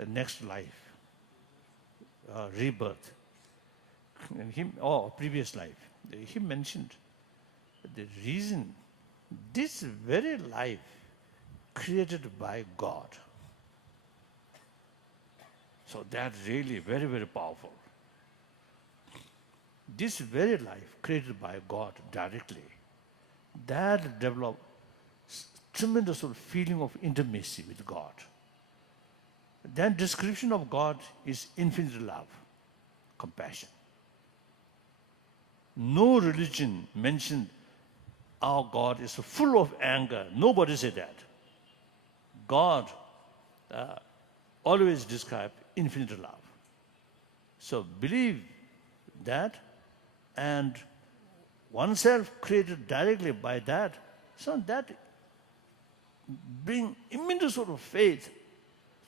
next life, rebirth, and him or previous life? He mentioned the reason, this very life created by God. So that's really very, very powerful. This very life created by God directly, that develop tremendous sort of feeling of intimacy with God. Then description of God is infinite love, compassion. No religion mentioned our God is full of anger. Nobody said that. God always described infinite love. So believe that, and oneself created directly by that, so that bring immense sort of faith,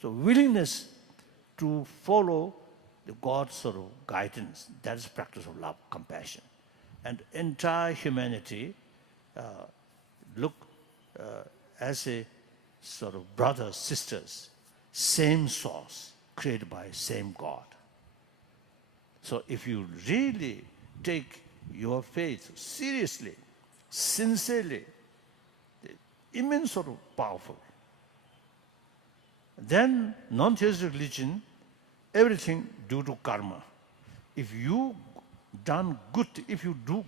so willingness to follow the God's sort of guidance. That is practice of love, compassion. And entire humanity look as a sort of brothers, sisters, same source, created by same God. So if you really take your faith seriously, sincerely, immense sort of powerful. Then non-theistic religion, everything due to karma. If you do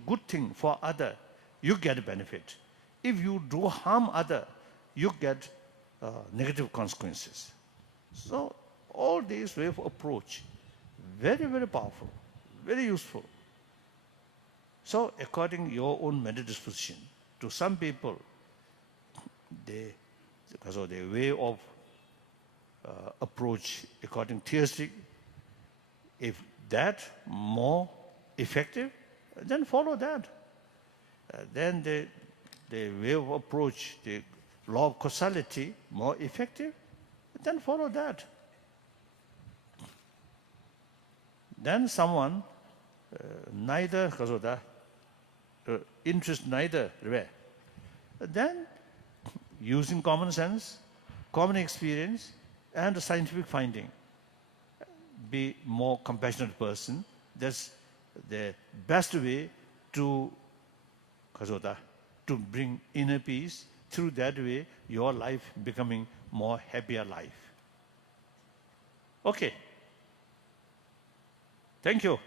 good thing for other, you get benefit. If you do harm other, you get negative consequences. So all these way of approach, very, very powerful, very useful. So according your own mental disposition, to some people, because of their way of approach according theistic, if that more effective, then follow that. Then the way of approach, the law of causality, more effective, then follow that. Then someone neither because of that interest neither way, then using common sense, common experience, and scientific finding, be more compassionate person. That's the best way to bring inner peace. Through that way, your life becoming more happier life. Okay. Thank you.